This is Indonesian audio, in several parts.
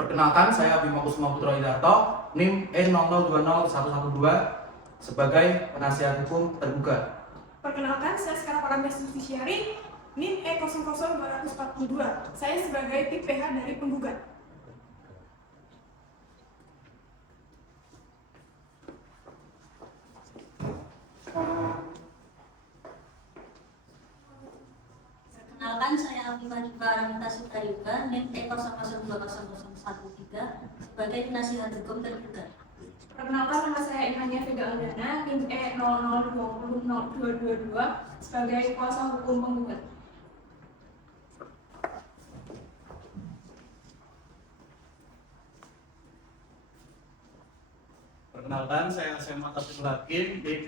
Perkenalkan, saya Bima Kusuma Putra Idarto, NIM E0020112 sebagai penasihat hukum tergugat. Perkenalkan, saya sekarang Parames Justisiari, NIM E00242. Saya sebagai tim PH dari penggugat. Perkenalkan, saya Afifah Ramita Sukayuga, NIM E0020013 sebagai penasihat hukum tergugat. Perkenalkan, nama saya Ihania Vega Aldana, NIM E0020022 sebagai kuasa hukum penggugat. Perkenalkan, saya SMA Taufik Hakim, NIM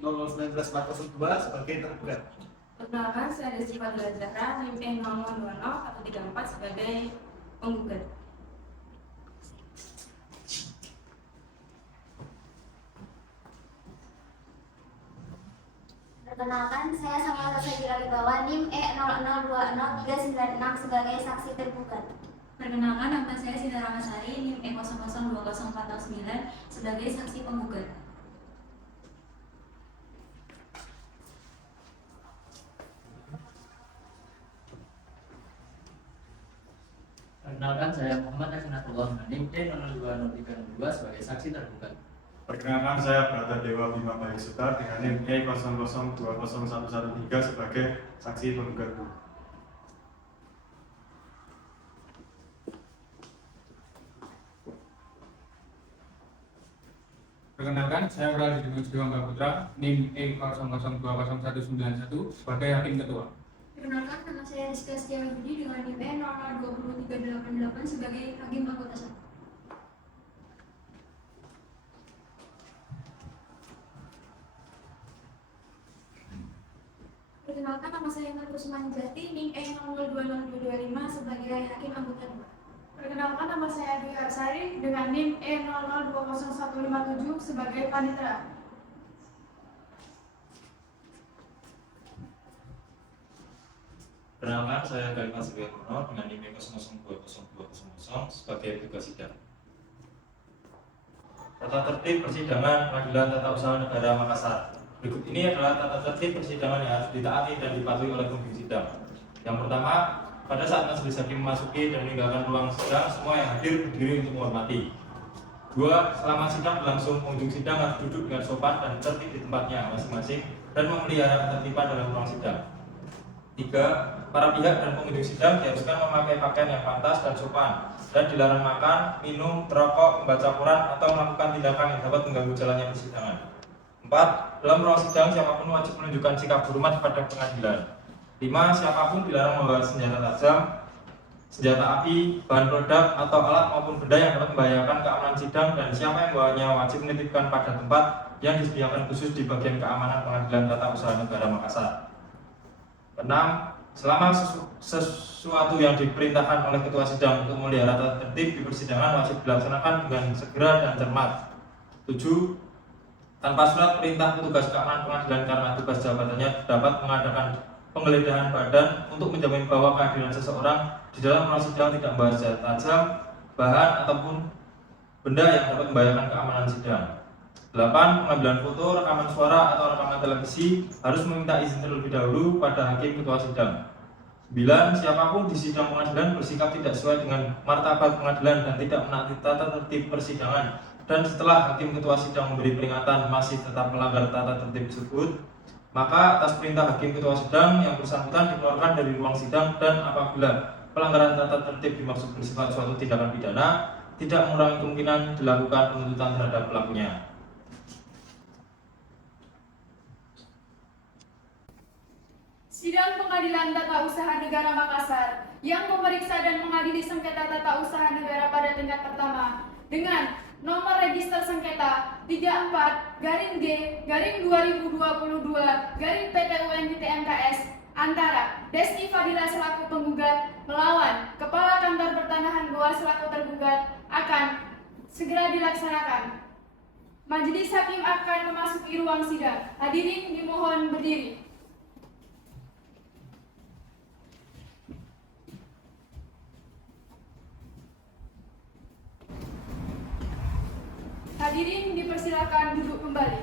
E019-402 sebagai tergugat. Perkenalkan, saya Desi Fadila Zahra, NIM E0020-134 sebagai penggugat. Perkenalkan, saya Samara Sajila Wibawa, NIM E0020-396 sebagai saksi tergugat. Perkenalkan, nama saya Sinta Ramasari, NIM E002049 sebagai saksi penggugat. Perkenalkan, saya Muhammad Hasanatullah, NIM E02032 sebagai saksi tergugat. Perkenalkan, saya Brata Dewa Bima Bayusuta dengan NIM E00201113 sebagai saksi penggugat. Perkenalkan, saya Radi Dimas Dewangga Putra, NIM E00201991 sebagai hakim ketua. Perkenalkan, nama saya Rizka Setiawudi dengan NIM E002388 sebagai hakim anggota 1. Perkenalkan, nama saya Markus Manjati, NIM E002025 sebagai hakim anggota 2. Perkenalkan, nama saya Dwi Arsari dengan NIM E002157 sebagai panitera. Perkenalkan, saya Galima Sebiakono dengan NIM E002200 sebagai petugas sidang. Tata tertib persidangan Pengadilan Tata Usaha Negara Makassar. Berikut ini adalah tata tertib persidangan yang harus ditaati dan dipatuhi oleh pembimbing sidang. Yang pertama, pada saat majelis hakim memasuki dan meninggalkan ruang sidang, semua yang hadir berdiri untuk menghormati. 2. Selama sidang berlangsung, pengunjung sidang harus duduk dengan sopan dan tertib di tempatnya masing-masing dan memelihara ketertiban dalam ruang sidang. 3. Para pihak dan pengunjung sidang diharuskan memakai pakaian yang pantas dan sopan dan dilarang makan, minum, merokok, membaca Quran atau melakukan tindakan yang dapat mengganggu jalannya persidangan. 4. Dalam ruang sidang, siapapun wajib menunjukkan sikap hormat kepada pengadilan. 5. Siapapun dilarang membawa senjata tajam, senjata api, bahan peledak atau alat maupun benda yang dapat membahayakan keamanan sidang, dan siapa yang membawanya wajib menitipkan pada tempat yang disediakan khusus di bagian keamanan Pengadilan Tata Usaha Negara Makassar. 6. Selama sesuatu yang diperintahkan oleh ketua sidang untuk memelihara tata tertib di persidangan wajib dilaksanakan dengan segera dan cermat. 7. Tanpa surat perintah petugas keamanan pengadilan karena tugas jabatannya dapat mengadakan penggeledahan badan untuk menjamin bahwa kehadiran seseorang di dalam ruang sidang tidak membawa senjata tajam, bahan ataupun benda yang dapat membahayakan keamanan sidang. 8. Pengambilan foto, rekaman suara atau rekaman televisi harus meminta izin terlebih dahulu pada hakim ketua sidang. 9. Siapapun di sidang pengadilan bersikap tidak sesuai dengan martabat pengadilan dan tidak menaati tata tertib persidangan, dan setelah hakim ketua sidang memberi peringatan masih tetap melanggar tata tertib tersebut, maka atas perintah hakim ketua sidang yang bersangkutan dikeluarkan dari ruang sidang, dan apabila pelanggaran tata tertib dimaksud bersifat suatu tindakan pidana, tidak mengurangi kemungkinan dilakukan penuntutan terhadap pelakunya. Sidang Pengadilan Tata Usaha Negara Makassar yang memeriksa dan mengadili sengketa tata usaha negara pada tingkat pertama dengan nomor register sengketa 34-G/2022-PT-UN-MKS antara Desti Fadila selaku penggugat melawan Kepala Kantor Pertanahan Goa selaku tergugat akan segera dilaksanakan. Majelis Hakim akan memasuki ruang sidang. Hadirin dimohon berdiri. Hadirin dipersilakan duduk kembali.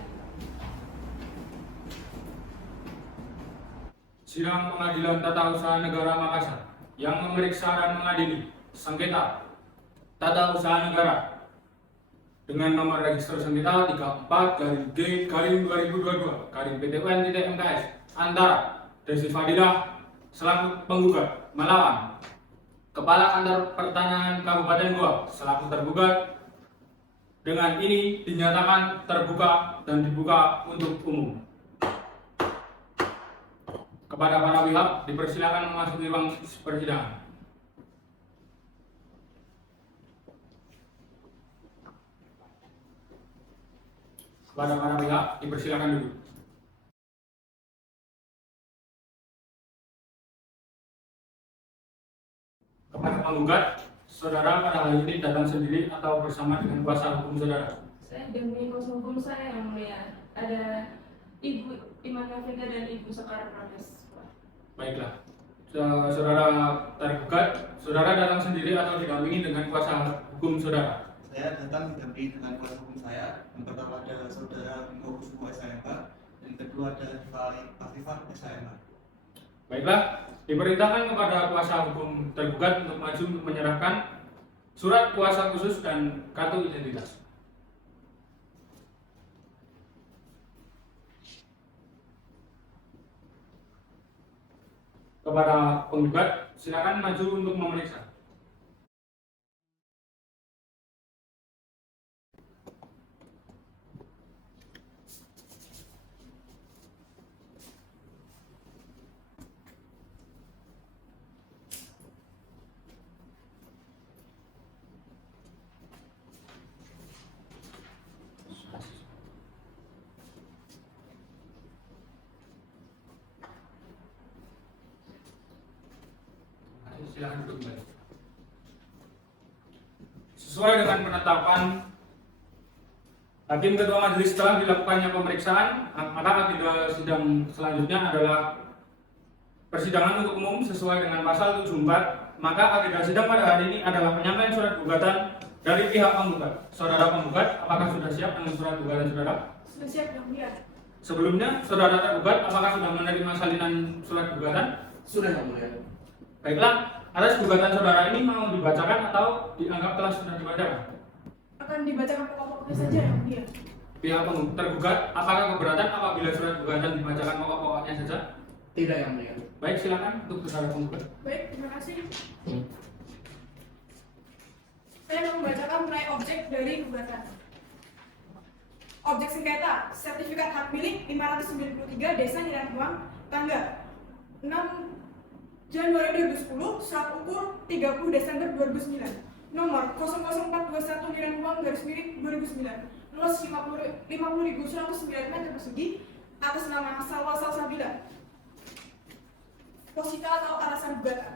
Sidang Pengadilan Tata Usaha Negara Makassar yang memeriksa dan mengadili sengketa tata usaha negara dengan nomor register sengketa 34-G-2022-PT-UN-MKS antara Desi Fadilah selaku penggugat melawan Kepala Kantor Pertanahan Kabupaten Goa selaku tergugat. Dengan ini dinyatakan terbuka dan dibuka untuk umum. Kepada para pihak dipersilakan memasuki ruang persidangan. Kepada para pihak dipersilakan duduk. Kepada penggugat, saudara pada hari ini datang sendiri atau bersama dengan kuasa hukum saudara? Saya demi kuasa hukum saya yang mulia. Ada Ibu Iman Novita dan Ibu Sekar Prames. Baiklah. Saudara tergugat, saudara datang sendiri atau didampingi dengan kuasa hukum saudara? Saya datang didampingi dengan kuasa hukum saya. Yang pertama ada saudara Bimo Kusuma SHMH, yang kedua ada Afifah SHMH. Baiklah, diperintahkan kepada kuasa hukum tergugat untuk maju menyerahkan surat kuasa khusus dan kartu identitas. Kepada penggugat, silakan maju untuk memeriksa. Silakan duduk kembali. Sesuai dengan penetapan Hakim Ketua Majelis setelah dilakukannya pemeriksaan, maka agenda sidang selanjutnya adalah persidangan untuk umum sesuai dengan pasal 74. Maka agenda sidang pada hari ini adalah penyampaian surat gugatan dari pihak penggugat. Saudara penggugat, apakah sudah siap dengan surat gugatan saudara? Sudah siap yang mulia. Sebelumnya, saudara tergugat, apakah sudah menerima salinan surat gugatan? Sudah yang mulia. Baiklah, atas gugatan saudara ini mau dibacakan atau dianggap telah sudah dibacakan? Akan dibacakan pokok-pokoknya saja yang mulia. Pihak tergugat, apakah keberatan apabila surat gugatan dibacakan pokok-pokoknya saja? Tidak yang mulia. Baik, silakan untuk saudara penggugat. Baik, terima kasih. Saya mau membacakan mengenai objek dari gugatan. Objek sengketa, sertifikat hak milik 593 Desa Niranuang, tanggal 6 Januari 2010, saat ukur 30 Desember 2009, nomor 00421 Niranuang-2009, luas 50.109 meter persegi, atas nama Salwa Salsabila, posita atau alasan gugatan.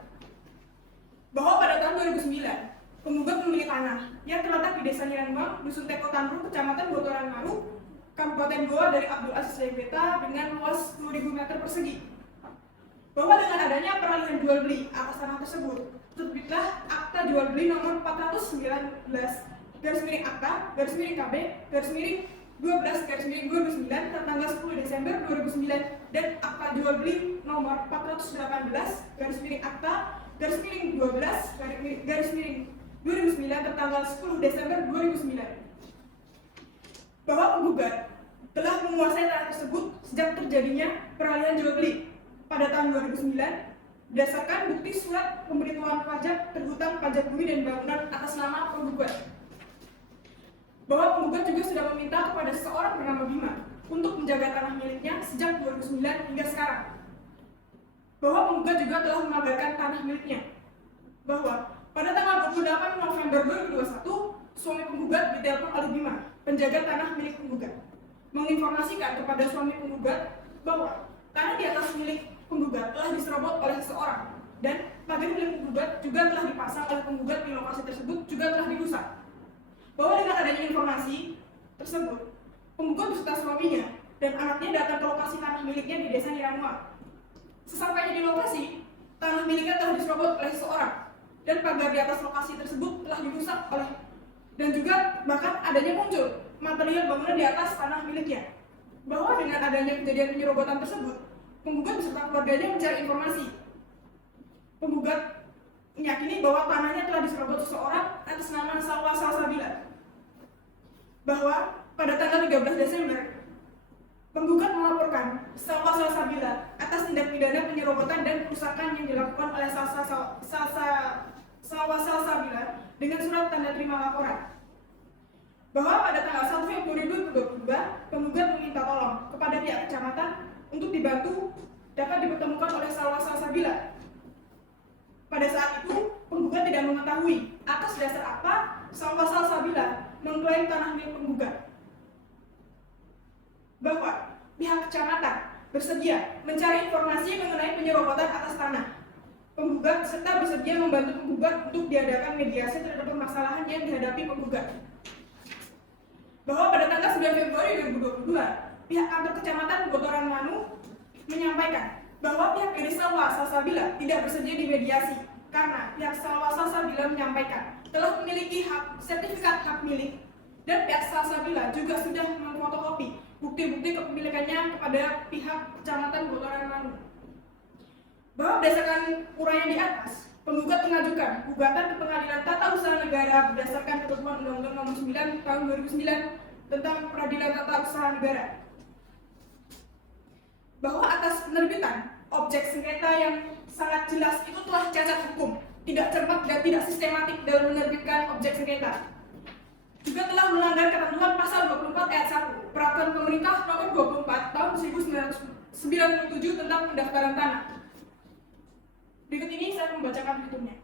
Bahwa pada tahun 2009, penggugat memiliki tanah yang terletak di Desa Niranuang, Dusun Teko Tanru, Kecamatan Botoran Maru, Kabupaten Goa dari Abdul Aziz Lebeta dengan luas 10.000 meter persegi. Bahwa dengan adanya peralihan jual beli atas tanah tersebut, terbitlah akta jual beli nomor 419 akta KB 12 2009 tanggal 10 Desember 2009 dan akta jual beli nomor 418 akta 12 2009 tertanggal 10 Desember 2009. Bahwa penggugat telah menguasai tanah tersebut sejak terjadinya peralihan jual beli pada tahun 2009 berdasarkan bukti surat pemberitahuan pajak terhutang pajak bumi dan bangunan atas nama penggugat. Bahwa penggugat juga sudah meminta kepada seseorang bernama Bima untuk menjaga tanah miliknya sejak 2009 hingga sekarang. Bahwa penggugat juga telah mengabarkan tanah miliknya. Bahwa pada tanggal 28 November 2021, suami penggugat ditelepon oleh Bima, penjaga tanah milik penggugat, menginformasikan kepada suami penggugat bahwa tanah di atas milik penggugat telah diserobot oleh seseorang dan pagar milik penggugat juga telah dipasang oleh penggugat di lokasi tersebut juga telah dirusak. Bahwa dengan adanya informasi tersebut, penggugat beserta suaminya dan anaknya datang ke lokasi tanah miliknya di Desa Niranuang. Sesampainya di lokasi, tanah miliknya telah diserobot oleh seseorang dan pagar di atas lokasi tersebut telah dirusak oleh dan juga bahkan adanya muncul material bangunan di atas tanah miliknya. Bahwa dengan adanya kejadian penyerobotan tersebut, penggugat beserta keluarganya mencari informasi. Penggugat meyakini bahwa tanahnya telah diserobot seseorang atas nama Salwa Salsabila. Bahwa pada tanggal 13 Desember, penggugat melaporkan Salwa Salsabila atas tindak pidana penyerobotan dan perusakan yang dilakukan oleh Salwa Salsabila dengan surat tanda terima laporan. Bahwa pada tanggal 1 Februari 2022, penggugat meminta tolong kepada pihak kecamatan untuk dibantu dapat dipertemukan oleh Salwa Salsabila. Pada saat itu, penggugat tidak mengetahui atas dasar apa Salwa Salsabila mengklaim tanah milik penggugat. Bahwa pihak kecamatan bersedia mencari informasi mengenai penyerobotan atas tanah penggugat serta bersedia membantu penggugat untuk diadakan mediasi terhadap permasalahan yang dihadapi penggugat. Bahwa pada tanggal 9 Februari 2022, pihak kantor kecamatan Botoran Manu menyampaikan bahwa pihak dari Salwa Salsabila tidak bersedia dimediasi karena pihak Salwa Salsabila menyampaikan telah memiliki sertifikat hak milik dan pihak Salsabila juga sudah memfotokopi bukti-bukti kepemilikannya kepada pihak kecamatan Botoran Manu. Bahwa berdasarkan uraian di atas, penggugat mengajukan gugatan ke Pengadilan Tata Usaha Negara berdasarkan ketentuan Undang-Undang Nomor 9 Tahun 2009 tentang Peradilan Tata Usaha Negara. Bahwa atas penerbitan objek sengketa yang sangat jelas itu telah cacat hukum, tidak cermat dan tidak sistematik dalam menerbitkan objek sengketa. Juga telah melanggar ketentuan pasal 24 ayat 1 Peraturan Pemerintah Nomor 24 Tahun 1997 tentang pendaftaran tanah. Berikut ini saya membacakan berikutnya.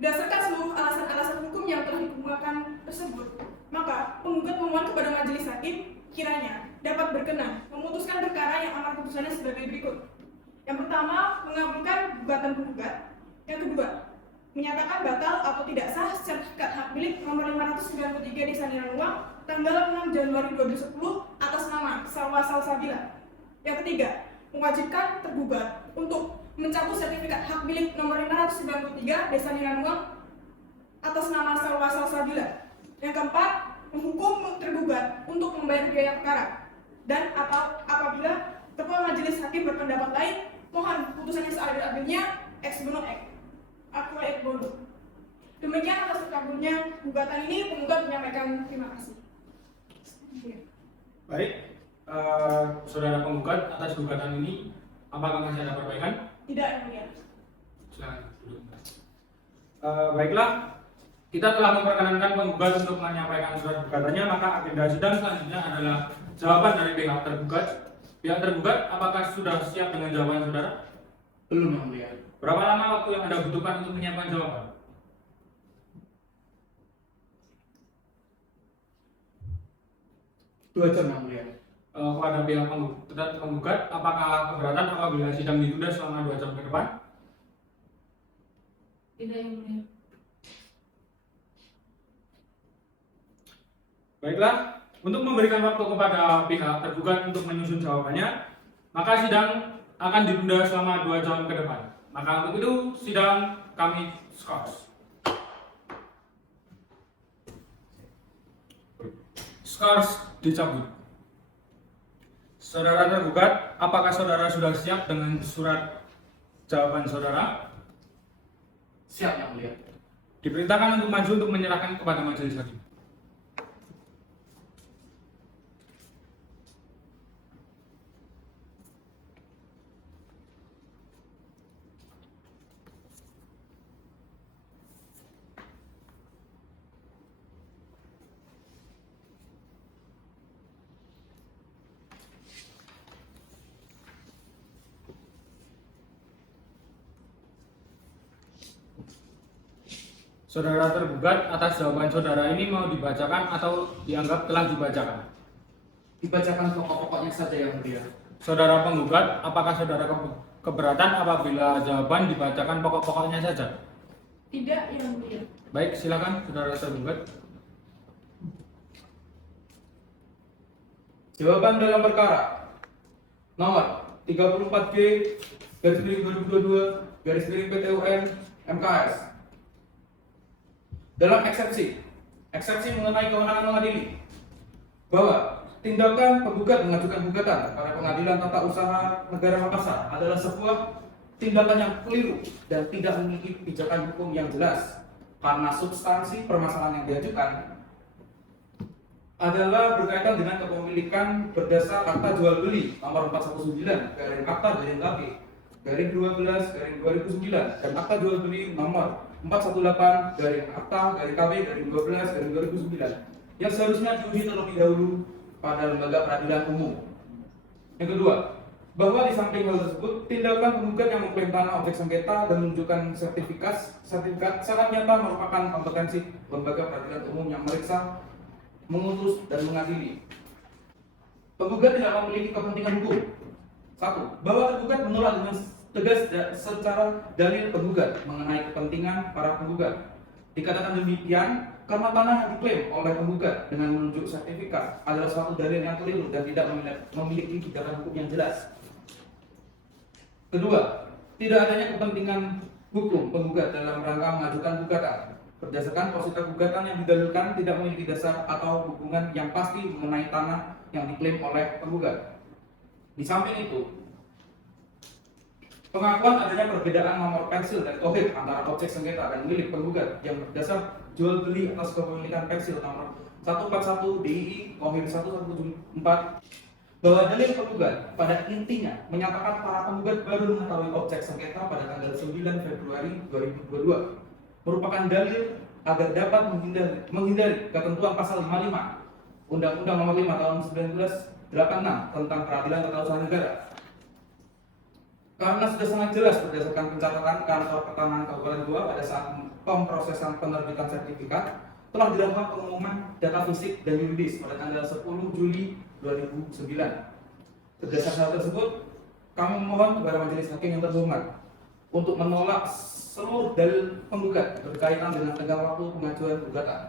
Berdasarkan seluruh alasan-alasan hukum yang telah dikemukakan tersebut, maka penggugat memohon kepada majelis hakim kiranya dapat berkenan memutuskan perkara yang amar putusannya sebagai berikut. Yang pertama, mengabulkan gugatan penggugat. Yang kedua, menyatakan batal atau tidak sah sertifikat hak milik nomor 593 di Sandiran Uang tanggal 6 Januari 2010 atas nama Salwa Salsabila. Yang ketiga, mewajibkan tergugat untuk mencabut sertifikat hak milik nomor 593 Desa Niranwang atas nama Salwa Salsabila. Yang keempat, menghukum tergugat untuk membayar biaya perkara. Dan apabila ketua majelis hakim berpendapat lain, mohon putusannya seadil-adilnya ex bono aqua et bono. Demikian atas terkabulnya gugatan ini, penggugat menyampaikan terima kasih. Baik, saudara penggugat atas gugatan ini, apakah masih ada perbaikan? Tidak, yang mulia. Silakan duduk. Baiklah, kita telah memperkenankan penggugat untuk menyampaikan surat gugatannya, maka agenda sidang selanjutnya adalah jawaban dari pihak tergugat. Pihak tergugat, apakah sudah siap dengan jawaban saudara? Belum, yang mulia. Berapa lama waktu yang Anda butuhkan untuk menyiapkan jawaban? Dua jam, yang mulia. Kepada pihak penggugat, apakah keberatan apabila sidang ditunda selama 2 jam ke depan? Tidak, yang mulia. Baiklah, untuk memberikan waktu kepada pihak tergugat untuk menyusun jawabannya, maka sidang akan ditunda selama 2 jam ke depan. Maka untuk itu, sidang kami skors. Skors dicabut. Saudara tergugat, apakah saudara sudah siap dengan surat jawaban saudara? Siap, yang mulia. Diperintahkan untuk maju untuk menyerahkan kepada majelis hakim. Saudara tergugat, atas jawaban saudara ini mau dibacakan atau dianggap telah dibacakan? Dibacakan pokok-pokoknya saja, yang mulia. Saudara penggugat, apakah saudara keberatan apabila jawaban dibacakan pokok-pokoknya saja? Tidak, yang mulia. Baik, silakan saudara tergugat. Jawaban dalam perkara nomor 34G garis miring 2022 garis miring PT UN MKS dalam eksepsi Eksepsi mengenai kewenangan mengadili. Bahwa tindakan penggugat mengajukan gugatan pada Pengadilan Tata Usaha Negara Makassar adalah sebuah tindakan yang keliru dan tidak memiliki pijakan hukum yang jelas karena substansi permasalahan yang diajukan adalah berkaitan dengan kepemilikan berdasar Akta Jual Beli nomor 419 garing Akta garing KB garing 12 garing 2009 dan Akta Jual Beli nomor 418 garing Akta garing KB garing 12 garing 2009 yang seharusnya diuji terlebih dahulu pada lembaga peradilan umum. Yang kedua, bahwa di samping hal tersebut, tindakan penggugat yang mengklaim tanah objek sengketa dan menunjukkan sertifikat sangat nyata merupakan kompetensi lembaga peradilan umum yang meriksa, memutus, dan mengadili. Penggugat tidak memiliki kepentingan hukum. 1. Bahwa tergugat menolak dengan tegas secara dalil penggugat mengenai kepentingan para penggugat. Dikatakan demikian karena tanah yang diklaim oleh penggugat dengan menunjuk sertifikat adalah suatu dalil yang keliru dan tidak memiliki pijakan hukum yang jelas. Kedua, tidak adanya kepentingan hukum penggugat dalam rangka mengajukan gugatan. Berdasarkan posisi gugatan yang didalilkan tidak memiliki dasar atau hubungan yang pasti mengenai tanah yang diklaim oleh penggugat. Di samping itu, pengakuan adanya perbedaan nomor pensil dan kohit antara objek sengketa dan milik penggugat yang berdasar jual beli atas kepemilikan pensil nomor 141 DII kohit 1174 bahwa dalil penggugat pada intinya menyatakan para penggugat baru mengetahui objek sengketa pada tanggal 9 Februari 2022 merupakan dalil agar dapat menghindari ketentuan pasal 55 Undang-Undang Nomor 5 Tahun 1986 tentang Peradilan Tata Usaha Negara. Karena sudah sangat jelas berdasarkan pencatatan Kantor Pertanahan Kabupaten Goa pada saat pemrosesan penerbitan sertifikat telah dilakukan pengumuman data fisik dan yuridis pada tanggal 10 Juli 2009. Berdasarkan hal tersebut, kami memohon kepada majelis hakim yang terhormat untuk menolak seluruh dalil penggugat berkaitan dengan tenggang waktu pengajuan gugatan.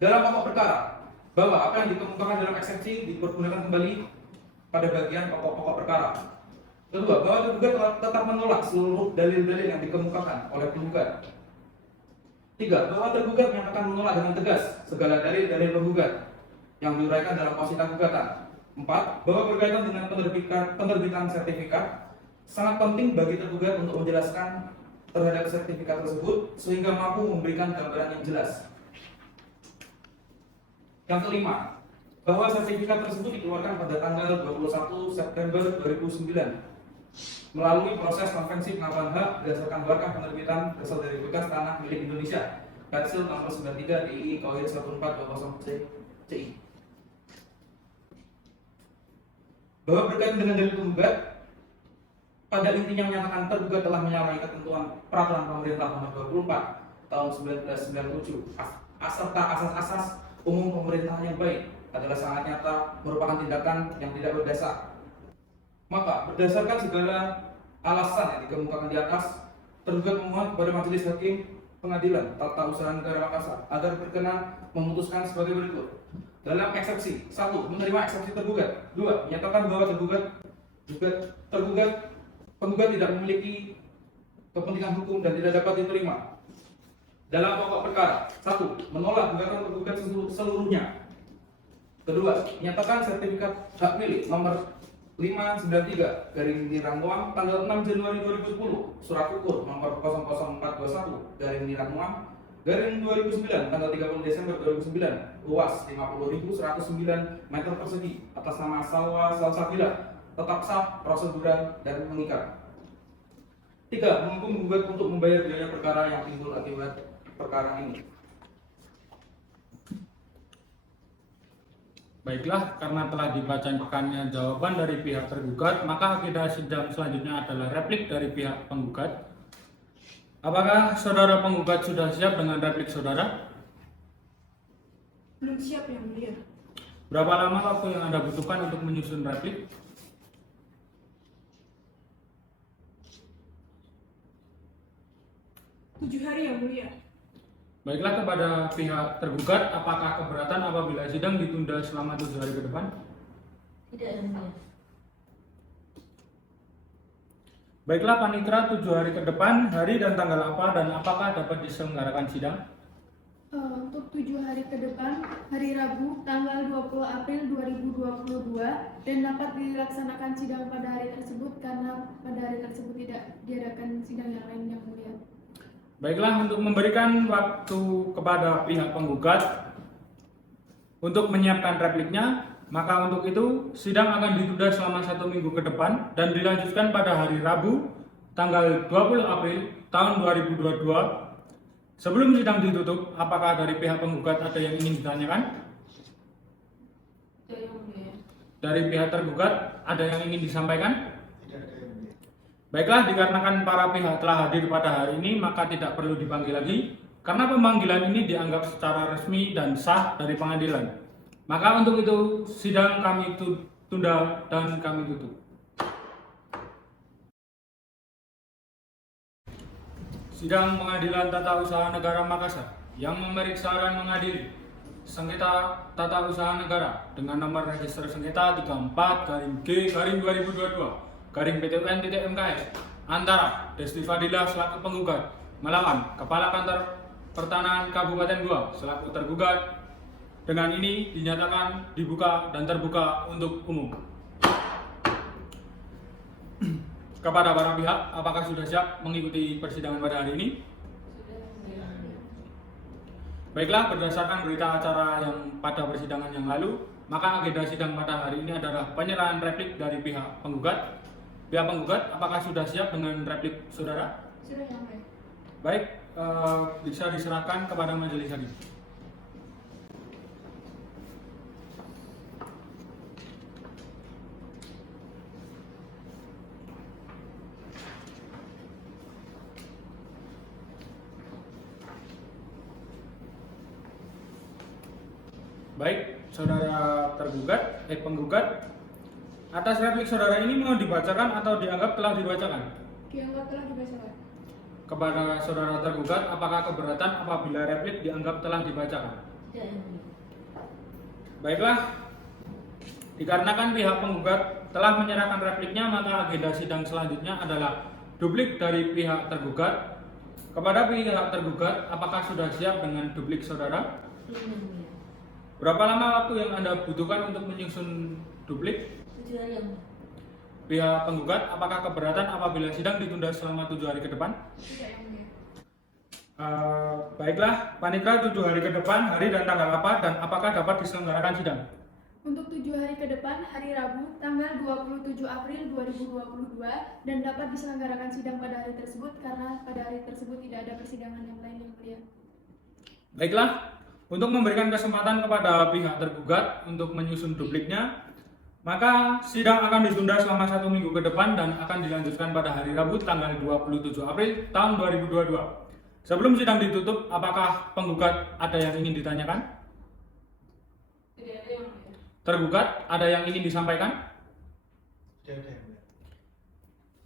Dalam pokok perkara, bahwa apa yang dikemukakan dalam eksepsi dipergunakan kembali pada bagian pokok-pokok perkara. Kedua, bahwa tergugat tetap menolak seluruh dalil-dalil yang dikemukakan oleh penggugat. Tiga, bahwa tergugat menyatakan menolak dengan tegas segala dalil-dalil penggugat yang diuraikan dalam posisi gugatan. Empat, bahwa berkaitan dengan penerbitan sertifikat sangat penting bagi tergugat untuk menjelaskan terhadap sertifikat tersebut sehingga mampu memberikan gambaran yang jelas. Yang kelima, bahwa sertifikat tersebut dikeluarkan pada tanggal 21 September 2009 melalui proses konvensi pengakuan hak berdasarkan berkah penerbitan dasar dari bekas tanah milik Indonesia Persil nomor 93 DII KOIR 1420 CI. Bahwa berkaitan dengan dalil penggugat pada intinya menyatakan tergugat telah menyalahi ketentuan peraturan pemerintah nomor 24 tahun 1997 serta asas-asas umum pemerintahan yang baik adalah sangat nyata merupakan tindakan yang tidak berdasar. Maka berdasarkan segala alasan yang dikemukakan di atas, tergugat memohon kepada Majelis Hakim Pengadilan Tata Usaha Negara Makassar agar berkenan memutuskan sebagai berikut. Dalam eksepsi, 1. Menerima eksepsi tergugat. 2. Menyatakan bahwa penggugat tidak memiliki kepentingan hukum dan tidak dapat diterima. Dalam pokok perkara, 1. Menolak gugatan tergugat seluruhnya. Kedua, menyatakan sertifikat hak milik nomor 593 garing Nirangmuang tanggal 6 Januari 2010 surat ukur nomor 00421 garing Nirangmuang garing 2009 tanggal 30 Desember 2009 luas 50.109 meter persegi atas nama Salwa Salsabila tetap sah, prosedural, dan mengikat. 3. Menghukum penggugat untuk membayar biaya perkara yang timbul akibat perkara ini. Baiklah, karena telah dibacakannya jawaban dari pihak tergugat, maka agenda sidang selanjutnya adalah replik dari pihak penggugat. Apakah saudara penggugat sudah siap dengan replik saudara? Belum siap, Yang Mulia. Berapa lama waktu yang Anda butuhkan untuk menyusun replik? Tujuh hari, Yang Mulia. Baiklah, kepada pihak tergugat, apakah keberatan apabila sidang ditunda selama 7 hari ke depan? Tidak, Yang Mulia. Baiklah, panitera 7 hari ke depan, hari dan tanggal apa dan apakah dapat diselenggarakan sidang? Untuk 7 hari ke depan, hari Rabu, tanggal 20 April 2022, dan dapat dilaksanakan sidang pada hari tersebut karena pada hari tersebut tidak diadakan sidang yang lain yang mulia. Baiklah, untuk memberikan waktu kepada pihak penggugat untuk menyiapkan repliknya, maka untuk itu sidang akan ditunda selama 1 minggu ke depan dan dilanjutkan pada hari Rabu, tanggal 20 April tahun 2022. Sebelum sidang ditutup, apakah dari pihak penggugat ada yang ingin ditanyakan? Dari pihak tergugat ada yang ingin disampaikan? Tidak ada yang mulia. Baiklah, dikarenakan para pihak telah hadir pada hari ini, maka tidak perlu dipanggil lagi, karena pemanggilan ini dianggap secara resmi dan sah dari pengadilan. Maka untuk itu, sidang kami tunda dan kami tutup. Sidang Pengadilan Tata Usaha Negara Makassar yang memeriksa dan mengadili sengketa tata usaha negara dengan nomor register sengketa 34-G/2022-PTUN.MKS antara Desti Fadila selaku penggugat melawan Kepala Kantor Pertanahan Kabupaten Goa selaku tergugat, dengan ini dinyatakan dibuka dan terbuka untuk umum. Kepada para pihak, apakah sudah siap mengikuti persidangan pada hari ini? Baiklah, berdasarkan berita acara yang pada persidangan yang lalu, maka agenda sidang pada hari ini adalah penyerahan replik dari pihak penggugat. Pihak penggugat, apakah sudah siap dengan replik saudara? Sudah yang mulia. Baik, bisa diserahkan kepada majelis hakim. Baik, saudara penggugat, atas replik saudara ini mau dibacakan atau dianggap telah dibacakan? Dianggap telah dibacakan. Kepada saudara tergugat, apakah keberatan apabila replik dianggap telah dibacakan? Baiklah, dikarenakan pihak penggugat telah menyerahkan repliknya, maka agenda sidang selanjutnya adalah duplik dari pihak tergugat. Kepada pihak tergugat, apakah sudah siap dengan duplik saudara? Berapa lama waktu yang Anda butuhkan untuk menyusun duplik? 7 hari yang Pihak penggugat, apakah keberatan apabila sidang ditunda selama 7 hari ke depan? Tidak yang mulia. Baiklah, Panitra 7 hari ke depan, hari dan tanggal apa, dan apakah dapat diselenggarakan sidang? Untuk 7 hari ke depan, hari Rabu, tanggal 27 April 2022, dan dapat diselenggarakan sidang pada hari tersebut karena pada hari tersebut tidak ada persidangan yang lain yang mulia. Baiklah, untuk memberikan kesempatan kepada pihak tergugat untuk menyusun dupliknya, maka sidang akan ditunda selama 1 minggu ke depan dan akan dilanjutkan pada hari Rabu tanggal 27 April tahun 2022. Sebelum sidang ditutup, apakah penggugat ada yang ingin ditanyakan? Tidak ada yang mulia. Tergugat ada yang ingin disampaikan? Tidak ada yang mulia.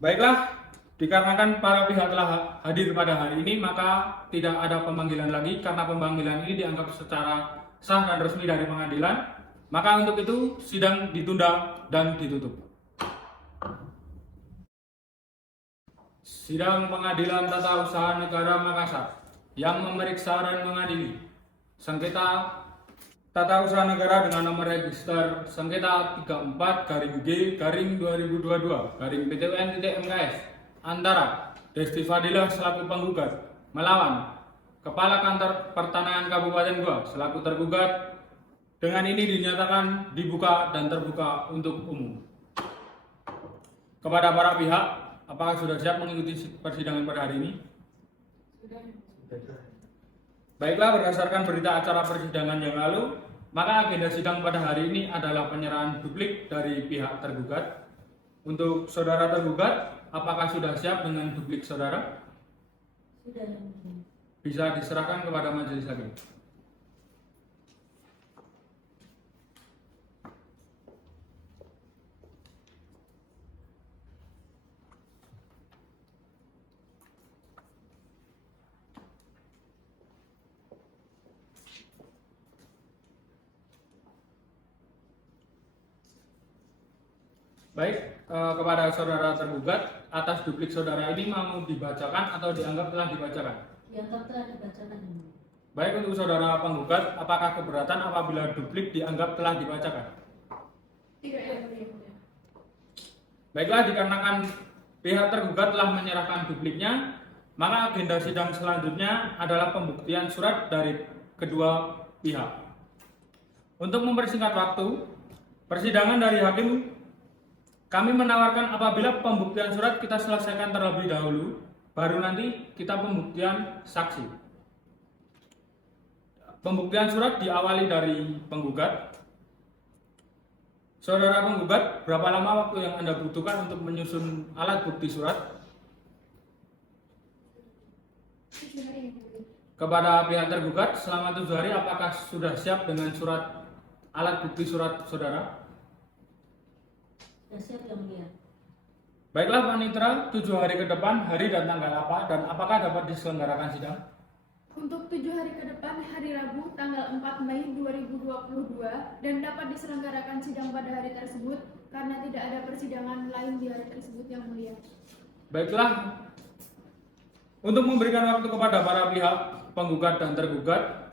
Baiklah, dikarenakan para pihak telah hadir pada hari ini, maka tidak ada pemanggilan lagi karena pemanggilan ini dianggap secara sah dan resmi dari pengadilan. Maka untuk itu sidang ditunda dan ditutup. Sidang Pengadilan Tata Usaha Negara Makassar yang memeriksa dan mengadili sengketa tata usaha negara dengan nomor register sengketa 34-G/2022-PTUN.MKS antara Desti Fadila selaku penggugat melawan Kepala Kantor Pertanahan Kabupaten Goa selaku tergugat, dengan ini dinyatakan dibuka dan terbuka untuk umum. Kepada para pihak, apakah sudah siap mengikuti persidangan pada hari ini? Sudah. Baiklah, berdasarkan berita acara persidangan yang lalu, maka agenda sidang pada hari ini adalah penyerahan duplik dari pihak tergugat. Untuk saudara tergugat, apakah sudah siap dengan duplik saudara? sudah yang mulia. Bisa diserahkan kepada majelis hakim. Baik, kepada saudara tergugat, atas duplik saudara ini mau dibacakan atau dianggap telah dibacakan? Dianggap telah dibacakan yang mulia. Baik, untuk saudara penggugat, apakah keberatan apabila duplik dianggap telah dibacakan? Tidak, Yang Mulia. Baiklah, dikarenakan pihak tergugat telah menyerahkan dupliknya, maka agenda sidang selanjutnya adalah pembuktian surat dari kedua pihak. Untuk mempersingkat waktu, persidangan dari hakim, kami menawarkan apabila pembuktian surat kita selesaikan terlebih dahulu, baru nanti kita pembuktian saksi. Pembuktian surat diawali dari penggugat. Saudara penggugat, berapa lama waktu yang Anda butuhkan untuk menyusun alat bukti surat? 7 hari, Yang Mulia. Kepada pihak tergugat, selama 7 hari apakah sudah siap dengan surat alat bukti surat saudara? Sudah siap Yang Mulia. Baiklah Panitera, 7 hari ke depan, hari dan tanggal apa, dan apakah dapat diselenggarakan sidang? Untuk 7 hari ke depan, hari Rabu, tanggal 4 Mei 2022, dan dapat diselenggarakan sidang pada hari tersebut karena tidak ada persidangan lain di hari tersebut, Yang Mulia. Baiklah, untuk memberikan waktu kepada para pihak penggugat dan tergugat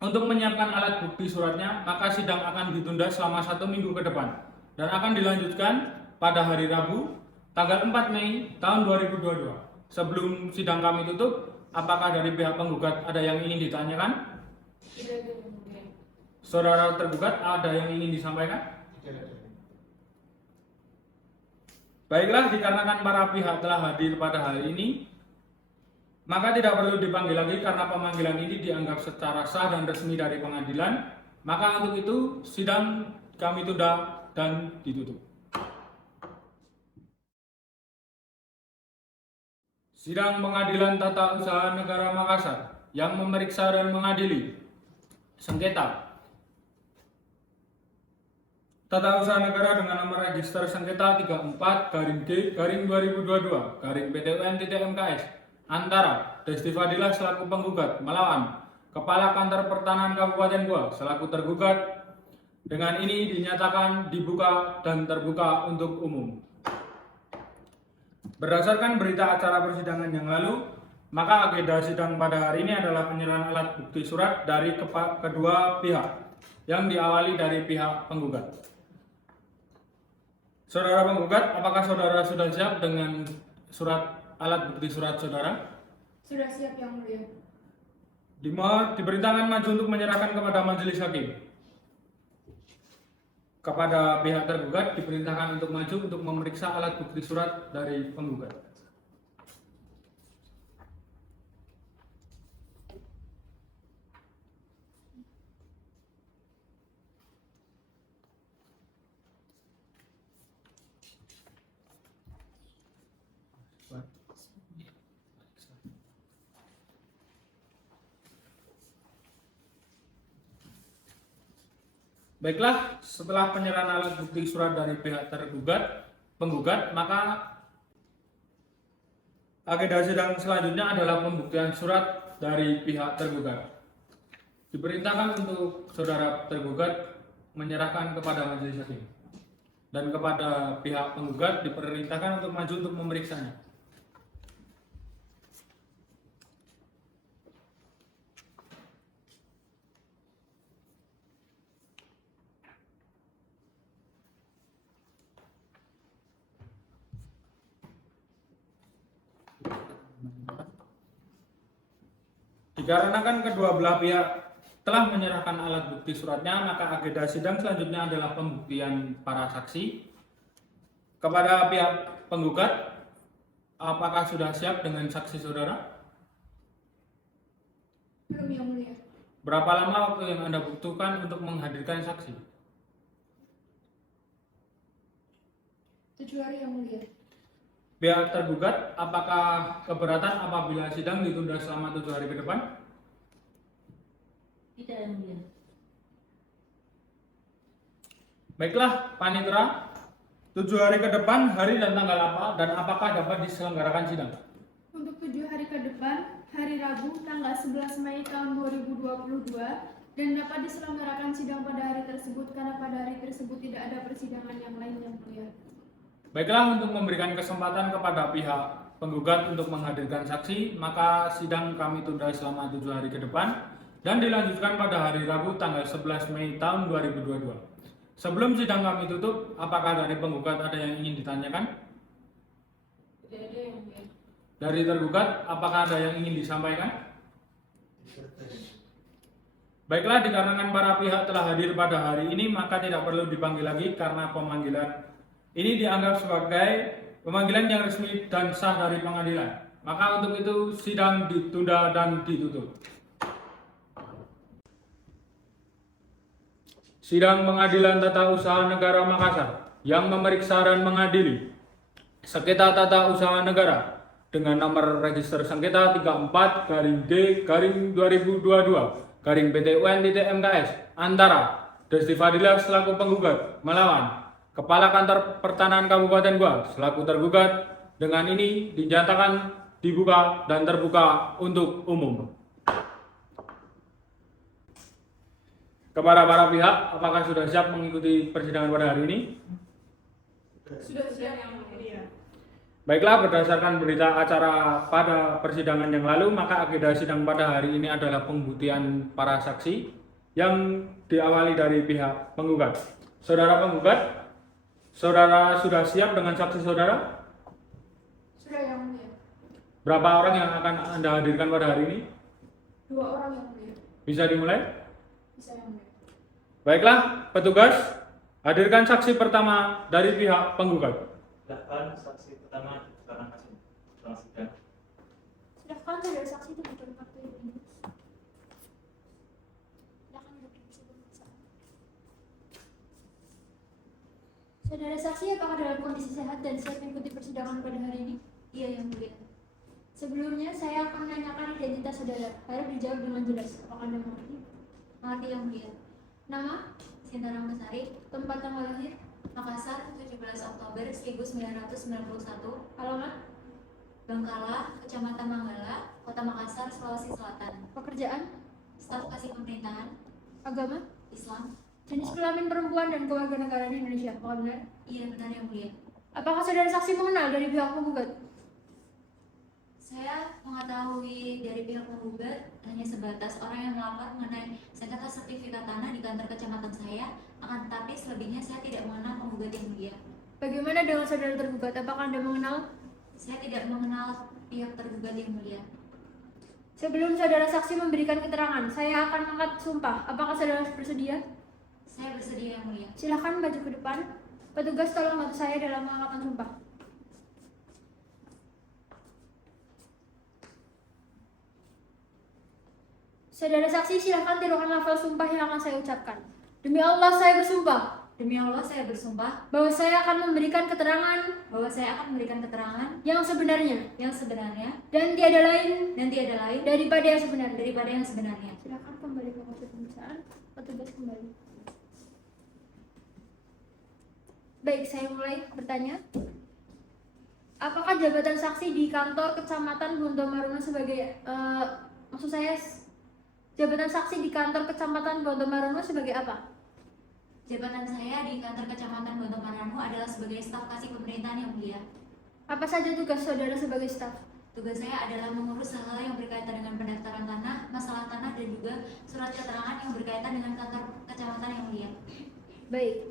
untuk menyiapkan alat bukti suratnya, maka sidang akan ditunda selama 1 minggu ke depan dan akan dilanjutkan pada hari Rabu, tanggal 4 Mei tahun 2022. Sebelum sidang kami tutup, apakah dari pihak penggugat ada yang ingin ditanyakan? Tidak, Yang Mulia. Saudara tergugat ada yang ingin disampaikan? Baiklah, dikarenakan para pihak telah hadir pada hari ini, maka tidak perlu dipanggil lagi karena pemanggilan ini dianggap secara sah dan resmi dari pengadilan. Maka untuk itu sidang kami tunda dan ditutup. Sidang Pengadilan Tata Usaha Negara Makassar yang memeriksa dan mengadili sengketa Tata Usaha Negara dengan nomor register sengketa 34-G/2022-PTUN-MKS antara Desti Fadilah selaku penggugat melawan Kepala Kantor Pertanahan Kabupaten Goa selaku tergugat. Dengan ini dinyatakan dibuka dan terbuka untuk umum. Berdasarkan berita acara persidangan yang lalu, maka agenda sidang pada hari ini adalah penyerahan alat bukti surat dari kedua pihak yang diawali dari pihak penggugat. Saudara penggugat, apakah saudara sudah siap dengan alat bukti surat saudara? Sudah siap, Yang Mulia. Diperintahkan maju untuk menyerahkan kepada majelis hakim. Kepada pihak tergugat diperintahkan untuk maju untuk memeriksa alat bukti surat dari penggugat. Baiklah, setelah penyerahan alat bukti surat dari pihak penggugat, maka agenda sidang selanjutnya adalah pembuktian surat dari pihak tergugat. Diperintahkan untuk saudara tergugat menyerahkan kepada majelis hakim. Dan kepada pihak penggugat diperintahkan untuk maju untuk memeriksanya. Dikarenakan kedua belah pihak telah menyerahkan alat bukti suratnya, maka agenda sidang selanjutnya adalah pembuktian para saksi. Kepada pihak penggugat, apakah sudah siap dengan saksi saudara? Belum, Yang Mulia. Berapa lama waktu yang Anda butuhkan untuk menghadirkan saksi? 7 hari, Yang Mulia. Pihak tergugat, apakah keberatan apabila sidang ditunda selama 7 hari ke depan? Tidak Yang Mulia. Baiklah, Panitera, 7 hari ke depan, hari dan tanggal apa, dan apakah dapat diselenggarakan sidang? Untuk 7 hari ke depan, hari Rabu, tanggal 11 Mei tahun 2022, dan dapat diselenggarakan sidang pada hari tersebut karena pada hari tersebut tidak ada persidangan yang lain, Yang Mulia. Baiklah, untuk memberikan kesempatan kepada pihak penggugat untuk menghadirkan saksi, maka sidang kami tunda selama 7 hari ke depan dan dilanjutkan pada hari Rabu tanggal 11 Mei tahun 2022. Sebelum sidang kami tutup, apakah dari penggugat ada yang ingin ditanyakan? Tidak ada yang mulia. Dari tergugat, apakah ada yang ingin disampaikan? Baiklah, dikarenakan para pihak telah hadir pada hari ini, maka tidak perlu dipanggil lagi karena pemanggilan ini dianggap sebagai pemanggilan yang resmi dan sah dari pengadilan. Maka untuk itu sidang ditunda dan ditutup. Sidang Pengadilan Tata Usaha Negara Makassar yang memeriksa dan mengadili sengketa tata usaha negara dengan nomor register sengketa 34-D-2022-PT-UN-MKS antara Desti Fadilah selaku penggugat melawan Kepala Kantor Pertanahan Kabupaten Goa selaku tergugat dengan ini dinyatakan dibuka dan terbuka untuk umum. Kepada para pihak, apakah sudah siap mengikuti persidangan pada hari ini? Sudah yang mulia. Baiklah, berdasarkan berita acara pada persidangan yang lalu, maka agenda sidang pada hari ini adalah pembuktian para saksi yang diawali dari pihak penggugat. Saudara penggugat, saudara sudah siap dengan saksi saudara? Sudah yang mulia. Berapa orang yang akan Anda hadirkan pada hari ini? 2 orang yang mulia. Bisa dimulai? Bisa yang mulia. Baiklah, petugas, hadirkan saksi pertama dari pihak penggugat. Silakan saksi pertama sekarang kasih sidang. Silakan saudara saksi itu bukan kartu ini. Silakan duduk di kursi pemeriksaan. Saudara saksi, apakah dalam kondisi sehat dan siap mengikuti persidangan pada hari ini? Iya, yang mulia. Sebelumnya, saya akan menanyakan identitas saudara. Harap dijawab dengan jelas. Apakah Anda mengerti? Mengerti, yang mulia. Nama, Sinta Ramasari, tempat tanggal lahir, Makassar, 17 Oktober 1991, alamat, Bangkala, Kecamatan Manggala, Kota Makassar, Sulawesi Selatan. pekerjaan, Staf Kasih Pemerintahan, agama, Islam. jenis kelamin perempuan dan kewarganegaraan Indonesia. Apakah benar? Iya, benar, yang mulia. Apakah saudara saksi mengenal dari pihak penggugat? Saya mengetahui dari pihak penggugat hanya sebatas orang yang melapor mengenai sengketa sertifikat tanah di kantor kecamatan saya, akan tetapi selebihnya saya tidak mengenal penggugat yang mulia. Bagaimana dengan saudara tergugat? Apakah Anda mengenal? Saya tidak mengenal pihak tergugat yang mulia. Sebelum saudara saksi memberikan keterangan, saya akan angkat sumpah. Apakah saudara bersedia? Saya bersedia yang mulia. Silakan maju ke depan. Petugas tolong bantu saya dalam mengangkatkan sumpah. Saudara saksi, silakan tirukan lafal sumpah yang akan saya ucapkan. Demi Allah, saya bersumpah Demi Allah, saya bersumpah bahwa saya akan memberikan keterangan bahwa saya akan memberikan keterangan yang sebenarnya yang sebenarnya dan tiada lain daripada yang sebenarnya. daripada yang sebenarnya. Silakan kembali ke kursi pemeriksaan. Petugas kembali. Baik, saya mulai bertanya. Apakah jabatan saksi di kantor Kecamatan Bontomaruno sebagai maksud saya jabatan saksi di kantor Kecamatan Bontomaruno sebagai apa? Jabatan saya di kantor Kecamatan Bontomaruno adalah sebagai staf kasih pemerintahan yang mulia. Apa saja tugas saudara sebagai staf? Tugas saya adalah mengurus hal-hal yang berkaitan dengan pendaftaran tanah, masalah tanah, dan juga surat keterangan yang berkaitan dengan kantor kecamatan yang mulia. Baik,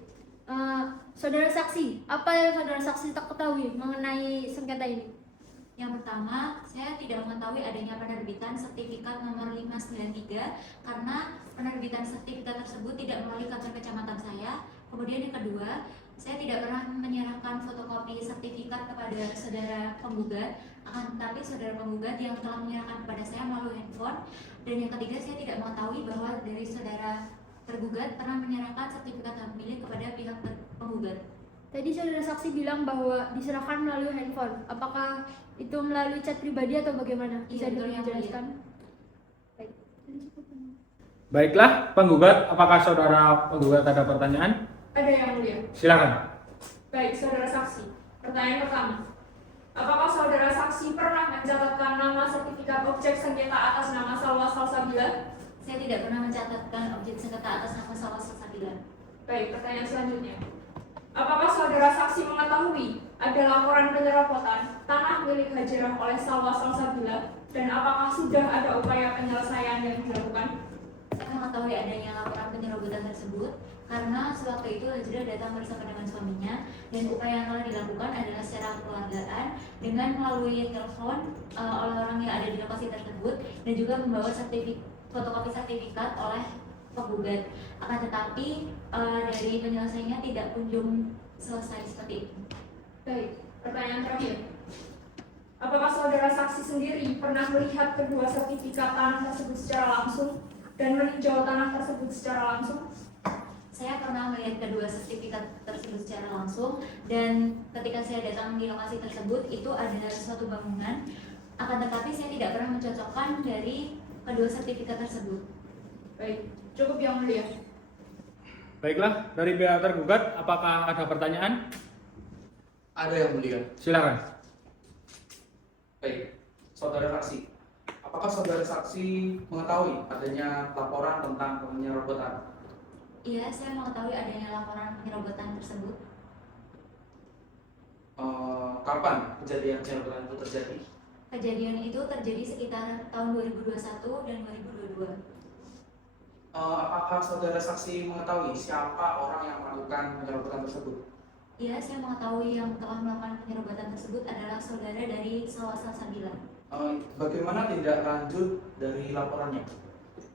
saudara saksi, apa yang saudara saksi tak ketahui mengenai sengketa ini? Yang pertama, saya tidak mengetahui adanya penerbitan sertifikat nomor 593 karena penerbitan sertifikat tersebut tidak melalui kantor kecamatan saya. Kemudian yang kedua, saya tidak pernah menyerahkan fotokopi sertifikat kepada saudara penggugat, akan tetapi saudara penggugat yang telah menyerahkan kepada saya melalui handphone. Dan yang ketiga, saya tidak mengetahui bahwa dari saudara tergugat pernah menyerahkan sertifikat hak milik kepada pihak penggugat. Tadi saudara saksi bilang bahwa diserahkan melalui handphone. Apakah itu melalui chat pribadi atau bagaimana? Bisa Iya, betul, yang dijelaskan? Baik. Baiklah, penggugat, apakah saudara penggugat ada pertanyaan? Ada yang mulia. Silakan. Baik, saudara saksi. Pertanyaan pertama. Apakah saudara saksi pernah mencatatkan nama sertifikat objek sengketa atas nama Salwa Salsabila? Saya tidak pernah mencatatkan objek sengketa atas nama Salwa Salsabila. Baik, pertanyaan selanjutnya. Apakah saudara saksi mengetahui ada laporan penyerobotan tanah milik Hajirah oleh Salwa Salsabila, dan apakah sudah ada upaya penyelesaian yang dilakukan? Saya mengetahui adanya laporan penyerobotan tersebut karena sewaktu itu Hajirah datang bersama dengan suaminya, dan upaya yang telah dilakukan adalah secara kekeluargaan dengan melalui telepon oleh orang yang ada di lokasi tersebut, dan juga membawa fotokopi sertifikat oleh penggugat. Akan tetapi dari penyelesaiannya tidak kunjung selesai seperti itu. Baik, pertanyaan terakhir. Apakah saudara saksi sendiri pernah melihat kedua sertifikat tanah tersebut secara langsung dan meninjau tanah tersebut secara langsung? Saya pernah melihat kedua sertifikat tersebut secara langsung, dan ketika saya datang di lokasi tersebut itu ada suatu bangunan. Akan tetapi saya tidak pernah mencocokkan dari kedua sertifikat tersebut. Baik, cukup yang mulia. Baiklah, dari pihak tergugat, apakah ada pertanyaan? Ada yang mulia. Silakan. Baik, saudara saksi. Apakah saudara saksi mengetahui adanya laporan tentang penyerobotan? Iya, saya mengetahui adanya laporan penyerobotan tersebut. Kapan kejadian penyerobotan itu terjadi? Kejadian itu terjadi sekitar tahun 2021 dan 2022. Apakah saudara saksi mengetahui siapa orang yang melakukan penyerobotan tersebut? Iya, saya mengetahui yang telah melakukan penyerobotan tersebut adalah saudara dari Salwa Salsabila. Bagaimana tindak lanjut dari laporannya?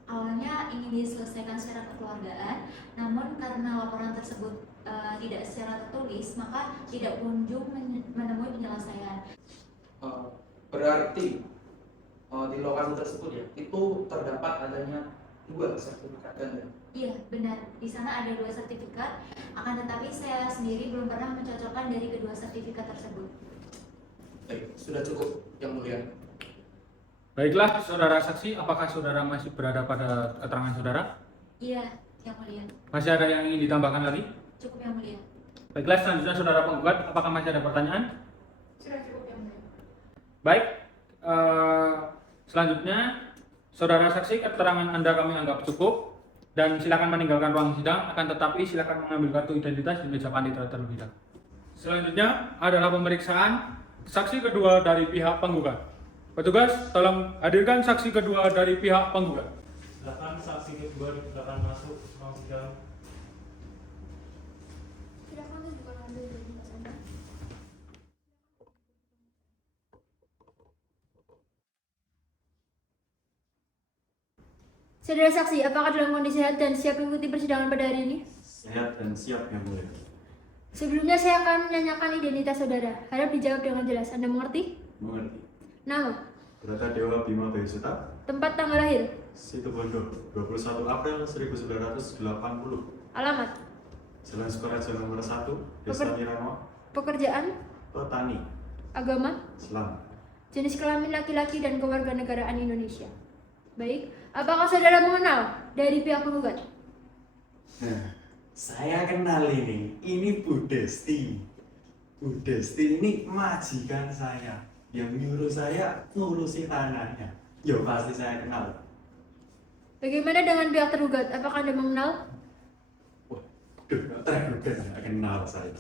Awalnya ingin diselesaikan secara kekeluargaan, namun karena laporan tersebut tidak secara tertulis, maka tidak kunjung menemui penyelesaian. Berarti di lokasi tersebut ya, itu terdapat adanya 2 sertifikat ganda. Iya, benar. Di sana ada 2 sertifikat, akan tetapi saya sendiri belum pernah mencocokkan dari kedua sertifikat tersebut. Baik, sudah cukup yang mulia. Baiklah, saudara saksi, apakah saudara masih berada pada keterangan saudara? Iya, yang mulia. Masih ada yang ingin ditambahkan lagi? Cukup yang mulia. Baiklah, selanjutnya saudara penggugat, apakah masih ada pertanyaan? Sudah cukup yang mulia. Baik, selanjutnya saudara saksi, keterangan Anda kami anggap cukup dan silakan meninggalkan ruang sidang, akan tetapi silakan mengambil kartu identitas di meja panitia terlebih dahulu. Selanjutnya adalah pemeriksaan saksi kedua dari pihak penggugat. Petugas, tolong hadirkan saksi kedua dari pihak penggugat. Silakan saksi kedua silakan masuk ruang sidang. Silakan tunjukkan kartu identitas Anda. Saudara saksi, apakah dalam kondisi sehat dan siap mengikuti persidangan pada hari ini? Sehat dan siap yang mulia. Sebelumnya saya akan menanyakan identitas saudara. Harap dijawab dengan jelas. Anda mengerti? Mengerti. Nama, Brata Dewa Bima Bayusuta, tempat tanggal lahir, Situbondo, 21 April 1980. alamat, Jalan Sukorejo nomor 1, Desa Nirano, pekerjaan, Petani, agama, Islam. jenis kelamin laki-laki dan kewarganegaraan Indonesia. Baik, apakah saudara mengenal dari pihak penggugat? Saya kenal ini Bu Desti. Bu Desti ini majikan saya yang nyuruh saya ngurusi tanahnya. Ya pasti saya kenal. Bagaimana dengan pihak tergugat? Apakah Anda mengenal? Tergugat nggak kenal saya.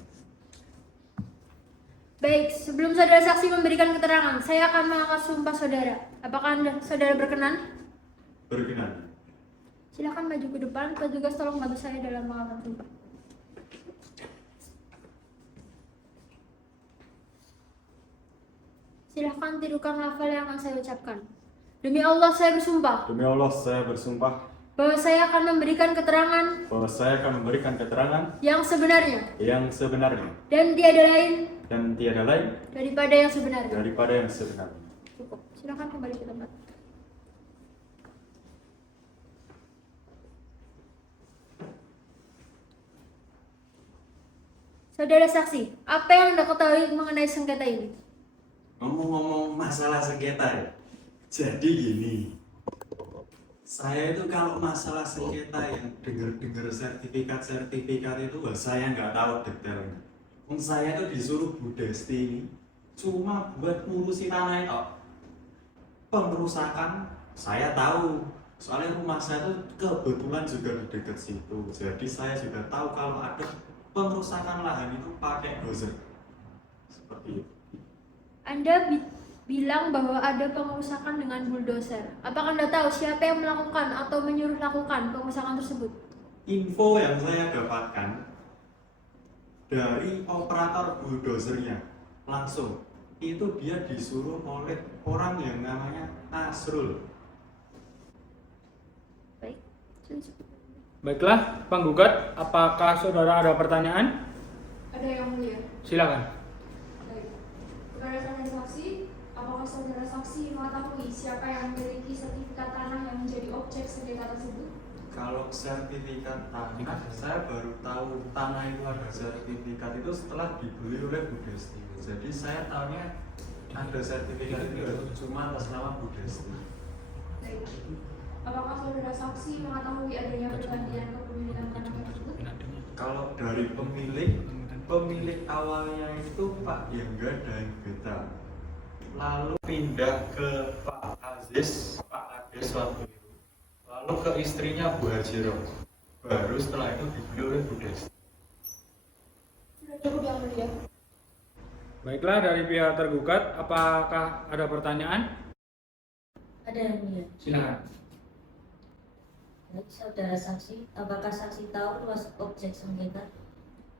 Baik, sebelum saudara saksi memberikan keterangan, saya akan mengangkat sumpah saudara. Apakah saudara berkenan? Berkenan. Silakan maju ke depan, petugas tolong bantu saya dalam mengangkat sumpah. Silahkan tirukan lafal yang akan saya ucapkan. Demi Allah saya bersumpah Demi Allah saya bersumpah bahwa saya akan memberikan keterangan bahwa saya akan memberikan keterangan yang sebenarnya yang sebenarnya dan tiada lain dan tiada lain daripada yang sebenarnya. daripada yang sebenarnya. Cukup. Silakan kembali ke tempat. Saudara saksi, apa yang Anda ketahui mengenai sengketa ini? Ngomong-ngomong masalah sengketa ya. Jadi gini. Saya itu kalau masalah sengketa yang dengar-dengar sertifikat itu saya nggak tahu detailnya. Saya itu disuruh Bu Desti ini cuma buat ngurusi tanah itu. Pengerusakan saya tahu. Soalnya rumah saya itu kebetulan juga di dekat situ. Jadi saya juga tahu kalau ada pengerusakan lahan itu pakai dozer. Seperti itu. Anda bilang bahwa ada pengerusakan dengan bulldozer. Apakah Anda tahu siapa yang melakukan atau menyuruh lakukan pengerusakan tersebut? Info yang saya dapatkan dari operator bulldozernya langsung, itu dia disuruh oleh orang yang namanya Asrul. Baik. Baiklah, penggugat, apakah saudara ada pertanyaan? Ada yang mulia. Silakan. Baik. Berdasarkan saksi, apakah saudara saksi mengetahui siapa yang memiliki sertifikat tanah yang menjadi objek sengketa tersebut? Kalau sertifikat tanah, saya baru tahu tanah itu ada sertifikat itu setelah dibeli oleh Bu Desti. Jadi saya tahunya ada sertifikat itu cuma atas nama Bu Desti. Baik. Apakah saudara saksi mengetahui adanya pergantian kepemilikan tanah tersebut? Kalau dari pemilik awalnya itu Pak Yangga dan Beta, lalu pindah ke Pak Aziz, Pak Ades waktu itu, lalu ke istrinya Bu Hajiro, baru setelah itu dibeli oleh Bu Desti. Sudah cukup yang mulia. Baiklah, dari pihak tergugat, apakah ada pertanyaan? Ada yang mulia. Silakan. Baik, saudara saksi, apakah saksi tahu luas objek sengketa?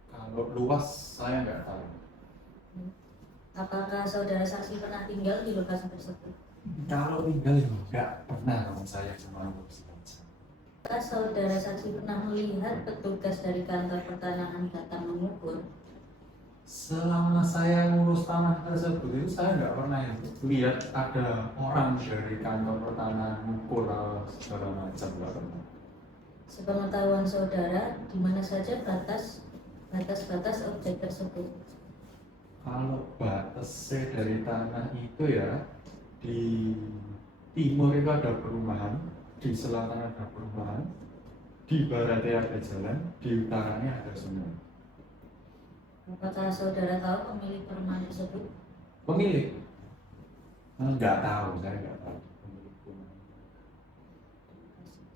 Kalau luas saya nggak tahu. Apakah saudara saksi pernah tinggal di lokasi tersebut? Kalau tinggal juga pernah kalau saya sama ibu. Apakah saudara saksi pernah melihat petugas dari kantor pertanahan datang mengukur? Selama saya ngurus tanah tersebut itu saya nggak pernah lihat ada orang dari kantor pertanahan ngukur segala macam, nggak pernah. Sepengetahuan saudara, di mana saja batas-batas objek tersebut? Kalau batasnya dari tanah itu ya, di timur itu ada perumahan, di selatan ada perumahan, di baratnya ada jalan, di utaranya ada sungai. Apakah saudara tahu pemilik perumahan tersebut? Pemilik? Nggak tahu, saya nggak tahu. Pemilik perumahan.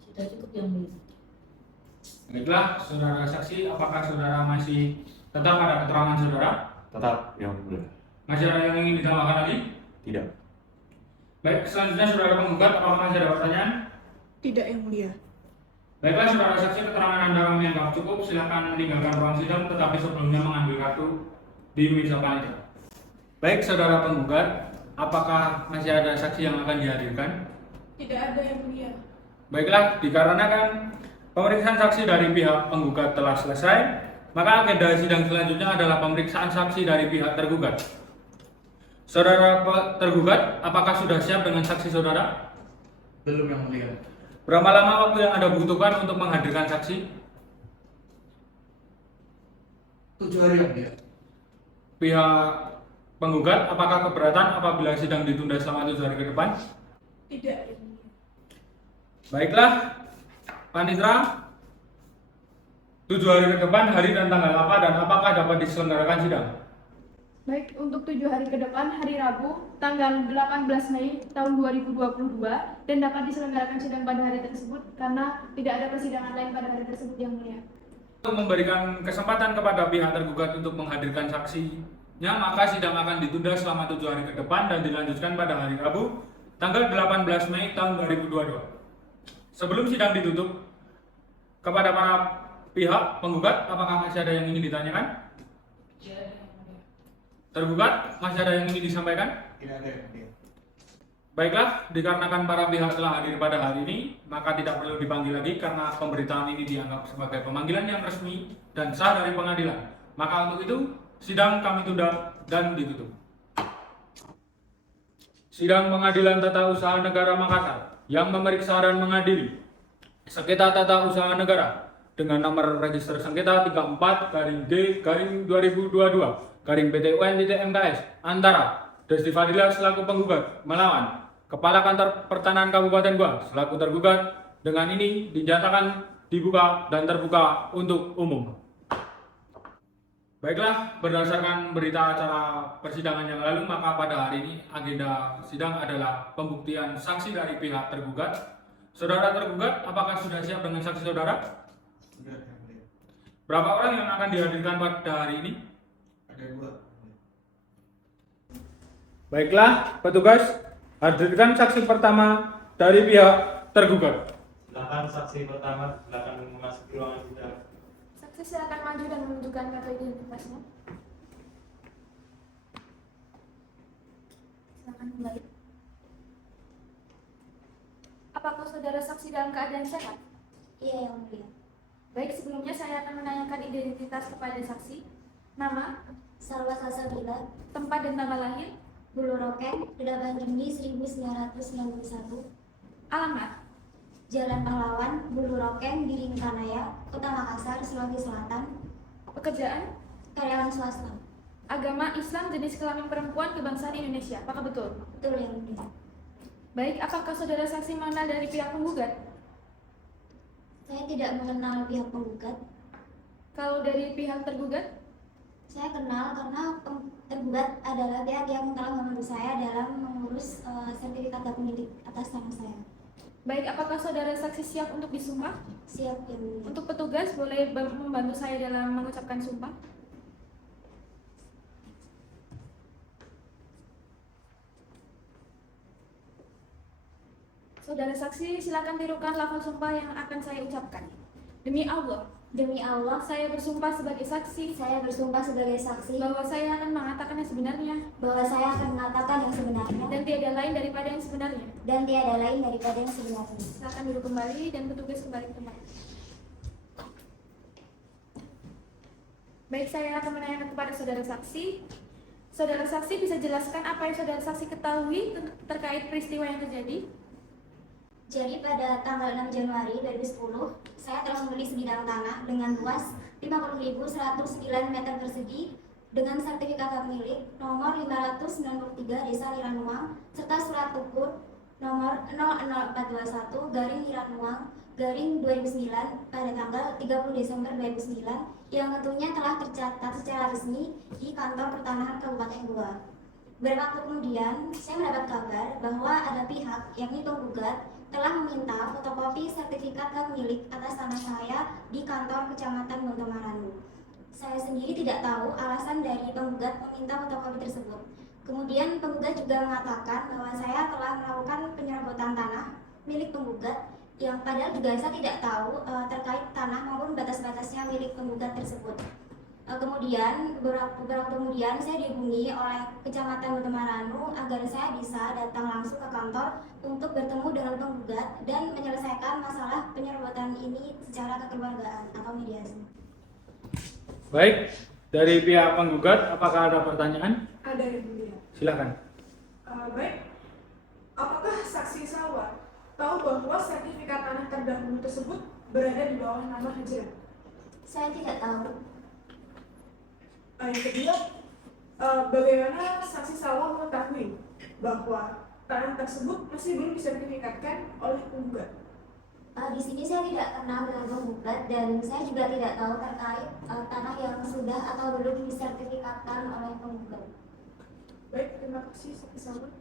Sudah cukup yang mulia. Baiklah, saudara saksi, apakah saudara masih tetap pada keterangan saudara? Tetap yang mulia. Masih ada yang ingin ditambahkan lagi? Tidak. Baik, selanjutnya saudara penggugat, apakah masih ada pertanyaan? Tidak yang mulia. Baiklah, saudara saksi, keterangan Anda kami anggap cukup. Silakan meninggalkan ruang sidang, tetapi sebelumnya mengambil kartu di meja panitia. Baik, saudara penggugat, apakah masih ada saksi yang akan dihadirkan? Tidak ada yang mulia. Baiklah, dikarenakan pemeriksaan saksi dari pihak penggugat telah selesai, maka agenda sidang selanjutnya adalah pemeriksaan saksi dari pihak tergugat. Saudara tergugat, apakah sudah siap dengan saksi saudara? Belum yang mulia. Berapa lama waktu yang Anda butuhkan untuk menghadirkan saksi? 7 hari yang mulia. Pihak penggugat, apakah keberatan apabila sidang ditunda selama 7 hari ke depan? Tidak yang mulia. Baiklah, Panitra, 7 hari ke depan, hari dan tanggal apa dan apakah dapat diselenggarakan sidang? Baik, untuk 7 hari ke depan, hari Rabu, tanggal 18 Mei tahun 2022, dan dapat diselenggarakan sidang pada hari tersebut karena tidak ada persidangan lain pada hari tersebut yang mulia. Untuk memberikan kesempatan kepada pihak tergugat untuk menghadirkan saksinya, maka sidang akan ditunda selama 7 hari ke depan dan dilanjutkan pada hari Rabu, tanggal 18 Mei tahun 2022. Sebelum sidang ditutup, kepada para pihak penggugat, apakah masih ada yang ingin ditanyakan? Tergugat, masih ada yang ingin disampaikan? Tidak ada yang mulia. Baiklah, dikarenakan para pihak telah hadir pada hari ini, maka tidak perlu dipanggil lagi karena pemberitaan ini dianggap sebagai pemanggilan yang resmi dan sah dari pengadilan. Maka untuk itu, sidang kami tunda dan ditutup. Sidang Pengadilan Tata Usaha Negara Makassar yang memeriksa dan mengadili sengketa tata usaha negara dengan nomor register sengketa 34-2022-PT UN-MKS antara Desti Fadila selaku penggugat melawan Kepala Kantor Pertanahan Kabupaten Goa selaku tergugat dengan ini dinyatakan dibuka dan terbuka untuk umum. Baiklah, berdasarkan berita acara persidangan yang lalu, maka pada hari ini agenda sidang adalah pembuktian saksi dari pihak tergugat. Saudara tergugat, apakah sudah siap dengan saksi saudara? Sudah yang mulia. Berapa orang yang akan dihadirkan pada hari ini? Ada 2. Baiklah, petugas, hadirkan saksi pertama dari pihak tergugat. Silakan saksi pertama, silakan memasuki ruangan sidang. Saksi silakan maju dan menunjukkan kartu identitasnya. Silakan kembali. Apakah saudara saksi dalam keadaan sehat? Iya, Yang Mulia. Baik, sebelumnya saya akan menanyakan identitas kepada saksi. Nama, Salwa Salsabila, tempat dan tanggal lahir, Bulu Rokeng, 8 Juni 1991, alamat, Jalan Pahlawan, Bulu Rokeng, Biring Kanaya, Kota Makassar, Sulawesi Selatan, pekerjaan, karyawan swasta. agama Islam, jenis kelamin perempuan, kebangsaan Indonesia. Apakah betul? Betul, Yang Mulia. Baik, apakah saudara saksi mengenal dari pihak penggugat? Saya tidak mengenal pihak penggugat. Kalau dari pihak tergugat? Saya kenal karena tergugat adalah pihak yang telah membantu saya dalam mengurus sertifikat hak milik atas tanah saya. Baik, apakah saudara saksi siap untuk disumpah? Siap, Yang Mulia. Untuk petugas, boleh membantu saya dalam mengucapkan sumpah? Saudara saksi, silakan tirukan lafaz sumpah yang akan saya ucapkan. Demi Allah, Demi Allah, saya bersumpah sebagai saksi saya bersumpah sebagai saksi bahwa saya akan mengatakan yang sebenarnya bahwa saya akan mengatakan yang sebenarnya dan tiada lain daripada yang sebenarnya. dan tiada lain daripada yang sebenarnya. Silakan duduk kembali dan petugas kembali ke tempat. Baik, saya akan menanyakan kepada saudara saksi. Saudara saksi bisa jelaskan apa yang saudara saksi ketahui terkait peristiwa yang terjadi? Jadi pada tanggal 6 Januari 2010, saya telah membeli sebidang tanah dengan luas 50.109 meter persegi dengan sertifikat hak milik nomor 593 Desa Liranuang serta surat ukur nomor 00421/Liranuang/2009 pada tanggal 30 Desember 2009 yang tentunya telah tercatat secara resmi di Kantor Pertanahan Kabupaten Goa. Beberapa waktu kemudian, saya mendapat kabar bahwa ada pihak yang penggugat telah meminta fotokopi sertifikat hak milik atas tanah saya di kantor Kecamatan Bontomaranu. Saya sendiri tidak tahu alasan dari penggugat meminta fotokopi tersebut. Kemudian penggugat juga mengatakan bahwa saya telah melakukan penyerobotan tanah milik penggugat yang padahal juga saya tidak tahu terkait tanah maupun batas-batasnya milik penggugat tersebut. Kemudian beberapa waktu kemudian saya dihubungi oleh Kecamatan Bontomaranu agar saya bisa datang langsung ke kantor untuk bertemu dengan penggugat dan menyelesaikan masalah penyerobotan ini secara kekeluargaan atau mediasi. Baik, dari pihak penggugat, apakah ada pertanyaan? Ada, Yang Mulia. Silakan. Baik, apakah saksi Salwa tahu bahwa sertifikat tanah terdahulu tersebut berada di bawah nama Hajrah? Saya tidak tahu. Yang kedua, bagaimana saksi Salwa mengetahui bahwa tanah tersebut masih belum disertifikatkan oleh penggugat? Di sini saya tidak kenal dengan penggugat dan saya juga tidak tahu terkait tanah yang sudah atau belum disertifikatkan oleh penggugat. Baik, terima kasih saksi Salwa.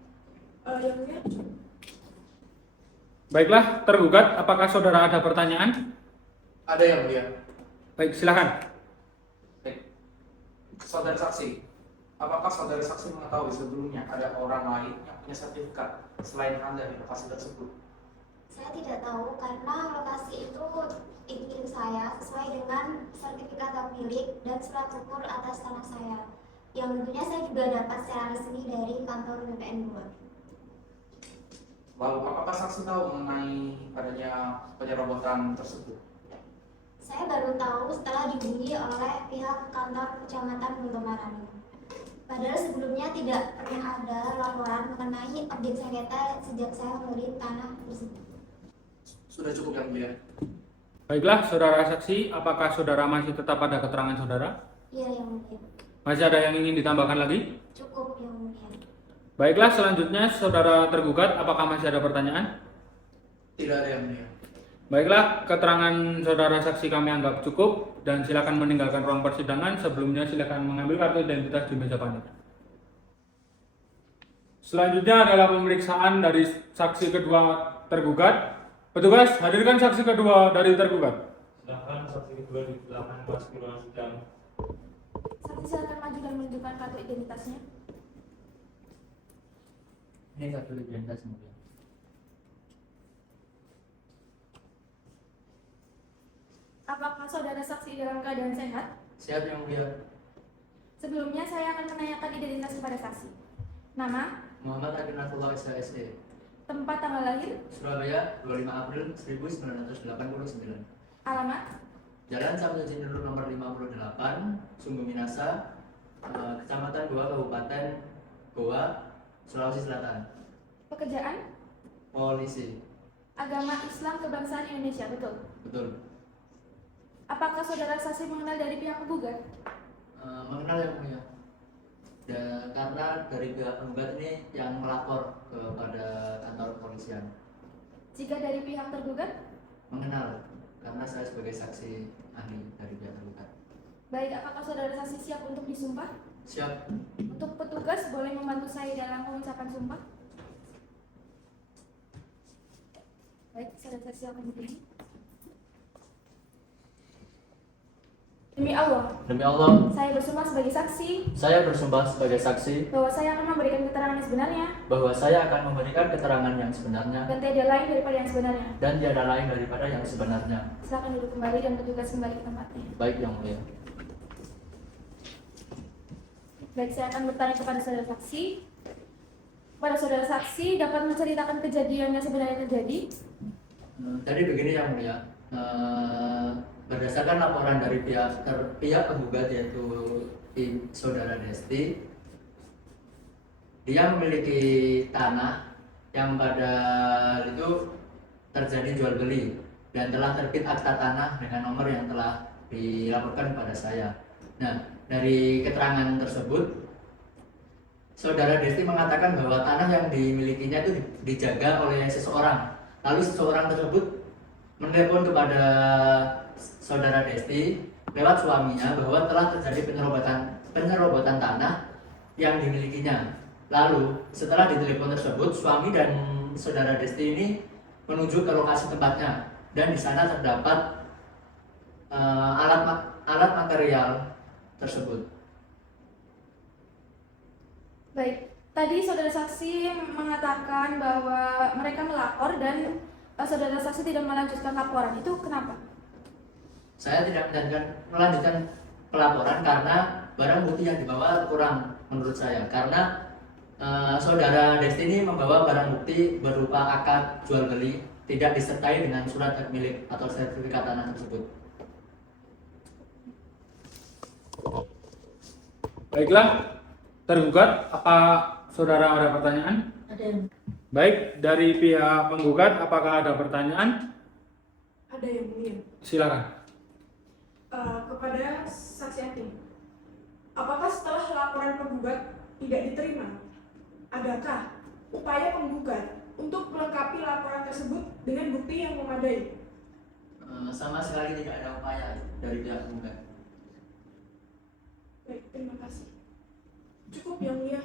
Yang Mulia. Baiklah, tergugat, apakah saudara ada pertanyaan? Ada yang mulia. Baik, silakan. Baik. Saudara saksi, apakah saudara saksi mengetahui sebelumnya ada orang lain yang punya sertifikat selain Anda di lokasi tersebut? Saya tidak tahu karena lokasi itu milik saya sesuai dengan sertifikat hak milik dan surat ukur atas tanah saya. Yang tentunya saya juga dapat secara resmi dari kantor BPN Goa. Lalu apakah saksi tahu mengenai adanya penyerobotan tersebut? Saya baru tahu setelah dihubungi oleh pihak kantor Kecamatan Bontomaranu. Padahal sebelumnya tidak pernah ada laporan mengenai objek sengketa sejak saya membeli tanah tersebut. Sudah cukup yang mulia. Baiklah, saudara saksi, apakah saudara masih tetap pada keterangan saudara? Iya, Yang Mulia. Masih ada yang ingin ditambahkan lagi? Cukup, Yang Mulia. Baiklah, selanjutnya saudara tergugat, apakah masih ada pertanyaan? Tidak ada yang mulia. Baiklah, keterangan saudara saksi kami anggap cukup dan silakan meninggalkan ruang persidangan. Sebelumnya silakan mengambil kartu identitas di meja panitia. Selanjutnya adalah pemeriksaan dari saksi kedua tergugat. Petugas, hadirkan saksi kedua dari tergugat. Silakan saksi kedua dilakukan memasuki ruangan sidang. Saksi silakan maju dan menunjukkan kartu identitasnya. Ini satu identitas mulia. Apakah saudara saksi dalam keadaan sehat? Sehat yang mulia. Sebelumnya saya akan menanyakan identitas kepada saksi. Nama, Muhammad Akinatullah SHSE. tempat tanggal lahir, Surabaya, 25 April 1989. alamat, Jalan Samsudin Nur nomor 58, Sumber Minasa, Kecamatan Goa, Kabupaten Goa, Sulawesi Selatan. pekerjaan, Polisi. agama Islam kebangsaan Indonesia, betul? Betul. Apakah saudara saksi mengenal dari pihak penggugat? Mengenal yang mulia. Karena dari pihak penggugat ini yang melapor kepada kantor kepolisian. Jika dari pihak tergugat? Mengenal, karena saya sebagai saksi ahli dari pihak tergugat. Baik, apakah saudara saksi siap untuk disumpah? Siap. Untuk petugas boleh membantu saya dalam pengucapan sumpah? Baik, saudara saksi akan berdiri. Demi Allah, Demi Allah, saya bersumpah sebagai saksi saya bersumpah sebagai saksi bahwa saya akan memberikan keterangan yang sebenarnya bahwa saya akan memberikan keterangan yang sebenarnya dan tiada lain daripada yang sebenarnya. dan tiada lain daripada yang sebenarnya. Silakan duduk kembali dan petugas kembali ke tempatnya. Baik yang mulia. Baik, saya akan bertanya kepada saudara saksi. Pada saudara saksi dapat menceritakan kejadian yang sebenarnya terjadi? Jadi begini yang mulia. Berdasarkan laporan dari pihak penggugat yaitu saudara Desti, dia memiliki tanah yang pada itu terjadi jual beli dan telah terbit akta tanah dengan nomor yang telah dilaporkan kepada saya. Nah, dari keterangan tersebut, saudara Desti mengatakan bahwa tanah yang dimilikinya itu dijaga oleh seseorang. Lalu seseorang tersebut menelepon kepada saudara Desti lewat suaminya bahwa telah terjadi penyerobotan tanah yang dimilikinya. Lalu setelah ditelepon tersebut, suami dan saudara Desti ini menuju ke lokasi tempatnya dan di sana terdapat alat material tersebut. Baik, tadi saudara saksi mengatakan bahwa mereka melapor dan saudara saksi tidak melanjutkan laporan. Itu kenapa? Saya tidak melanjutkan pelaporan karena barang bukti yang dibawa kurang menurut saya. Karena saudara Desti ini membawa barang bukti berupa akad jual beli tidak disertai dengan surat hak milik atau sertifikat tanah tersebut. Baiklah, tergugat, apa saudara ada pertanyaan? Ada. Baik, dari pihak penggugat, apakah ada pertanyaan? Ada yang mulia. Silakan. Kepada saksi Ati, apakah setelah laporan penggugat tidak diterima, adakah upaya penggugat untuk melengkapi laporan tersebut dengan bukti yang memadai? Sama sekali tidak ada upaya dari pihak penggugat. Baik, terima kasih. Cukup yang mulia.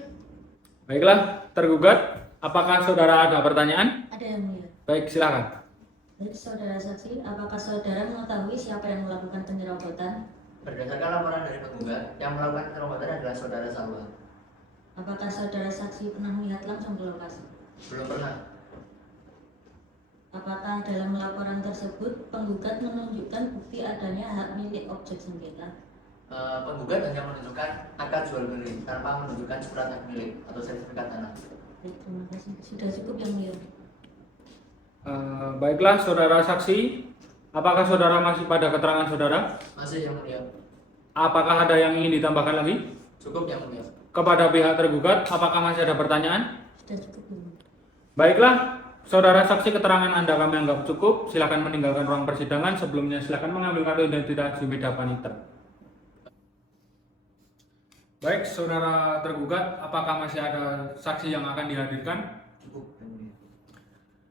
Baiklah, tergugat, apakah saudara ada pertanyaan? Ada yang mulia. Baik, silakan. Baik, saudara saksi, apakah saudara mengetahui siapa yang melakukan penyerobotan? Berdasarkan laporan dari penggugat, yang melakukan penyerobotan adalah saudara Salwa. Apakah saudara saksi pernah melihat langsung ke lokasi? Belum pernah. Apakah dalam laporan tersebut penggugat menunjukkan bukti adanya hak milik objek sengketa? Penggugat hanya menunjukkan akad jual beli tanpa menunjukkan surat hak milik atau sertifikat tanah. Baik, terima kasih. Sudah cukup yang mulia. Baiklah, saudara saksi, apakah saudara masih pada keterangan saudara? Masih yang mulia. Apakah ada yang ingin ditambahkan lagi? Cukup yang mulia. Kepada pihak tergugat, apakah masih ada pertanyaan? Sudah cukup. yang mulia. Baiklah, saudara saksi, keterangan Anda kami anggap cukup. Silakan meninggalkan ruang persidangan. Sebelumnya silakan mengambil kartu identitas Jumida Paniter. Baik, saudara tergugat, apakah masih ada saksi yang akan dihadirkan? Cukup yang mulia.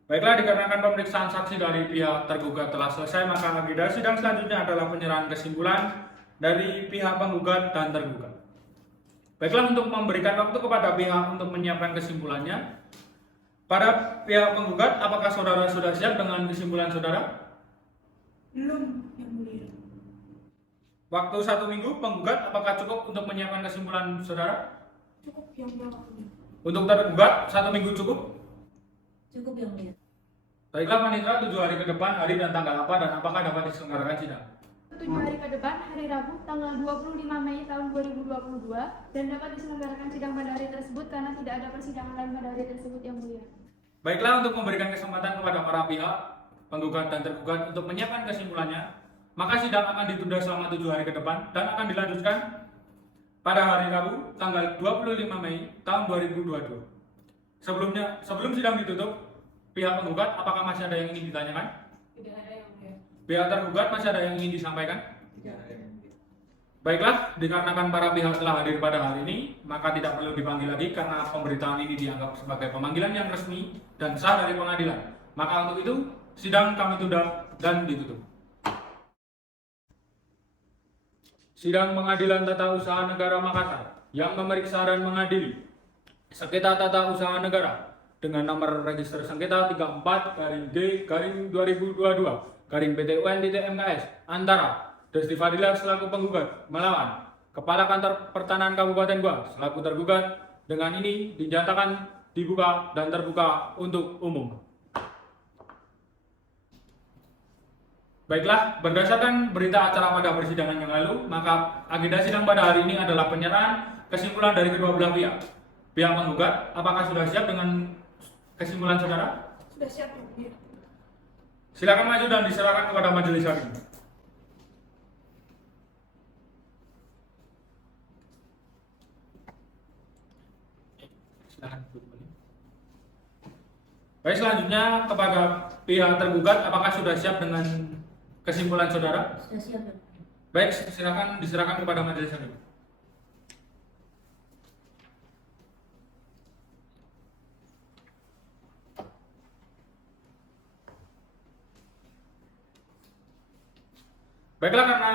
Baiklah, dikarenakan pemeriksaan saksi dari pihak tergugat telah selesai, maka agenda sidang selanjutnya adalah penyerahan kesimpulan dari pihak penggugat dan tergugat. Baiklah, untuk memberikan waktu kepada pihak untuk menyiapkan kesimpulannya, pada pihak penggugat, apakah saudara sudah siap dengan kesimpulan saudara? Belum, yang mulia. Waktu 1 minggu, penggugat apakah cukup untuk menyiapkan kesimpulan saudara? Cukup yang mulia. Untuk tergugat 1 minggu cukup? Cukup yang mulia. Baiklah Panitra, 7 hari ke depan hari dan tanggal apa dan apakah dapat diselenggarakan sidang? 7 hari ke depan, hari Rabu, tanggal 25 Mei tahun 2022 dan dapat diselenggarakan sidang pada hari tersebut karena tidak ada persidangan lain pada hari tersebut yang mulia. Baiklah, untuk memberikan kesempatan kepada para pihak, penggugat dan tergugat untuk menyiapkan kesimpulannya, maka sidang akan ditunda selama 7 hari ke depan dan akan dilanjutkan pada hari Rabu, tanggal 25 Mei tahun 2022. Sebelum sidang ditutup, pihak penggugat apakah masih ada yang ingin ditanyakan? Tidak ada yang mulia. Pihak tergugat masih ada yang ingin disampaikan? Tidak ada yang mulia. Baiklah, dikarenakan para pihak telah hadir pada hari ini, maka tidak perlu dipanggil lagi karena pemberitaan ini dianggap sebagai pemanggilan yang resmi dan sah dari pengadilan. Maka untuk itu, sidang kami tunda dan ditutup. Sidang Pengadilan Tata Usaha Negara Makassar yang memeriksa dan mengadili sengketa tata usaha negara dengan nomor register sengketa 34/D/2022/PTUN.MKS antara Desti Fadila selaku penggugat melawan Kepala Kantor Pertanahan Kabupaten Goa selaku tergugat dengan ini dinyatakan dibuka dan terbuka untuk umum. Baiklah, berdasarkan berita acara pada persidangan yang lalu, maka agenda sidang pada hari ini adalah penyerahan kesimpulan dari kedua belah pihak. Pihak penggugat, apakah sudah siap dengan kesimpulan saudara? Sudah siap yang mulia. Silakan maju dan diserahkan kepada majelis hakim. Silakan. Baik, selanjutnya kepada pihak tergugat, apakah sudah siap dengan kesimpulan saudara? Sudah siap yang mulia. Baik, silakan diserahkan kepada majelis hakim. Baiklah, karena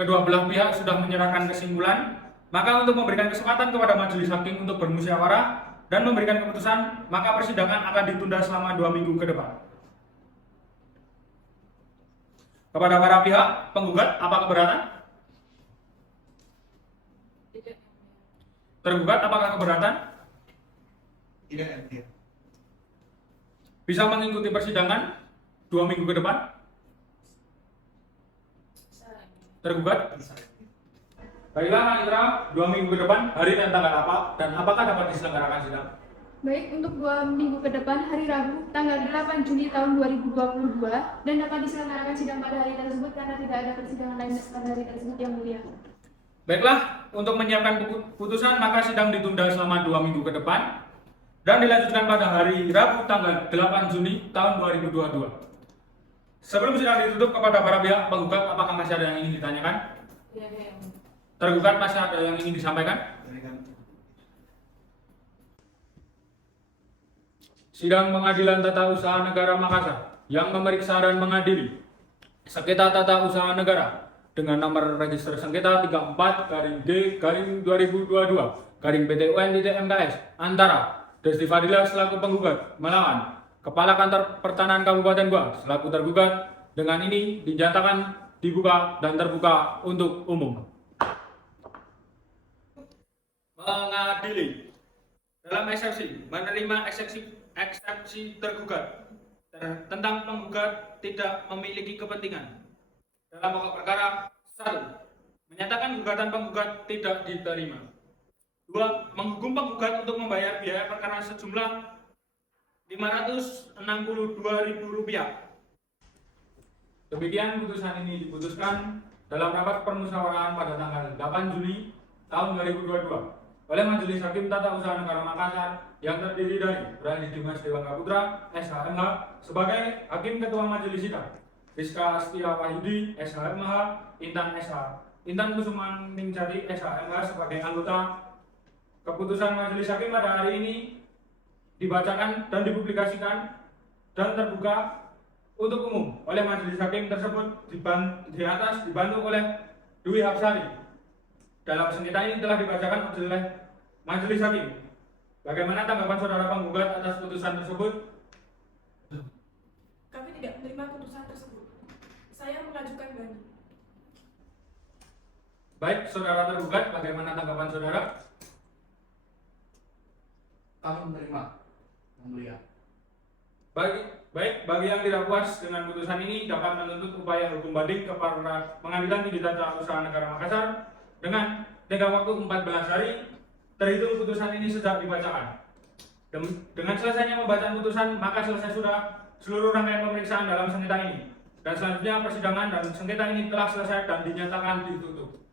kedua belah pihak sudah menyerahkan kesimpulan, maka untuk memberikan kesempatan kepada majelis hakim untuk bermusyawarah dan memberikan keputusan, maka persidangan akan ditunda selama 2 minggu ke depan. Kepada para pihak, penggugat, apa keberatan? Tidak. Tergugat, apakah keberatan? Tidak yang mulia. Bisa mengikuti persidangan 2 minggu ke depan? Tergugat? Baiklah, Panitra, 2 minggu ke depan, hari dan tanggal apa, dan apakah dapat diselenggarakan sidang? Baik, untuk 2 minggu ke depan, hari Rabu, tanggal 8 Juni tahun 2022 dan dapat diselenggarakan sidang pada hari tersebut karena tidak ada persidangan lain pada hari tersebut yang mulia. Baiklah, untuk menyiapkan putusan, maka sidang ditunda selama 2 minggu ke depan dan dilanjutkan pada hari Rabu, tanggal 8 Juni tahun 2022. Sebelum sidang ditutup, kepada para pihak penggugat, apakah masih ada yang ingin ditanyakan? Tidak ada yang mulia. Tergugat, masih ada yang ingin disampaikan? Sidang Pengadilan Tata Usaha Negara Makassar yang memeriksa dan mengadili sengketa tata usaha negara dengan nomor register sengketa 34/D/2022/PTUN.MKS antara Desti Fadila selaku penggugat melawan Kepala Kantor Pertanahan Kabupaten Goa selaku tergugat dengan ini dinyatakan dibuka dan terbuka untuk umum. Mengadili dalam eksepsi menerima eksepsi tergugat tentang penggugat tidak memiliki kepentingan dalam pokok perkara 1. Menyatakan gugatan penggugat tidak diterima. 2. Menghukum penggugat untuk membayar biaya perkara sejumlah Rp562.000. Demikian putusan ini diputuskan dalam rapat permusyawaraan pada tanggal 8 Juli tahun 2022 oleh Majelis Hakim Tata Usaha Negara Makassar yang terdiri dari Brandi Dimas Dewangga Putra, SHMH, sebagai Hakim Ketua Majelis Sidang, Rizka Astia Wahyudi, SHMH, Intan SH, Intan Kusuman Ningjati, SHMH, sebagai anggota. Keputusan Majelis Hakim pada hari ini dibacakan dan dipublikasikan dan terbuka untuk umum oleh Majelis Hakim tersebut di atas dibantu oleh Dwi Hapsari. Dalam sengketa ini telah dibacakan oleh Majelis Hakim. Bagaimana tanggapan saudara penggugat atas putusan tersebut? Kami tidak menerima putusan tersebut. Saya mengajukan banding. Baik, saudara tergugat, bagaimana tanggapan saudara? kami menerima, Yang Mulia. Bagi yang tidak puas dengan putusan ini dapat menuntut upaya hukum banding kepada Pengadilan Tinggi Tata Usaha Negara Makassar dengan tenggang waktu 14 hari terhitung putusan ini sejak dibacakan. Dengan selesainya pembacaan putusan, maka selesai sudah seluruh rangkaian pemeriksaan dalam sengketa ini. Dan selanjutnya persidangan dan sengketa ini telah selesai dan dinyatakan ditutup.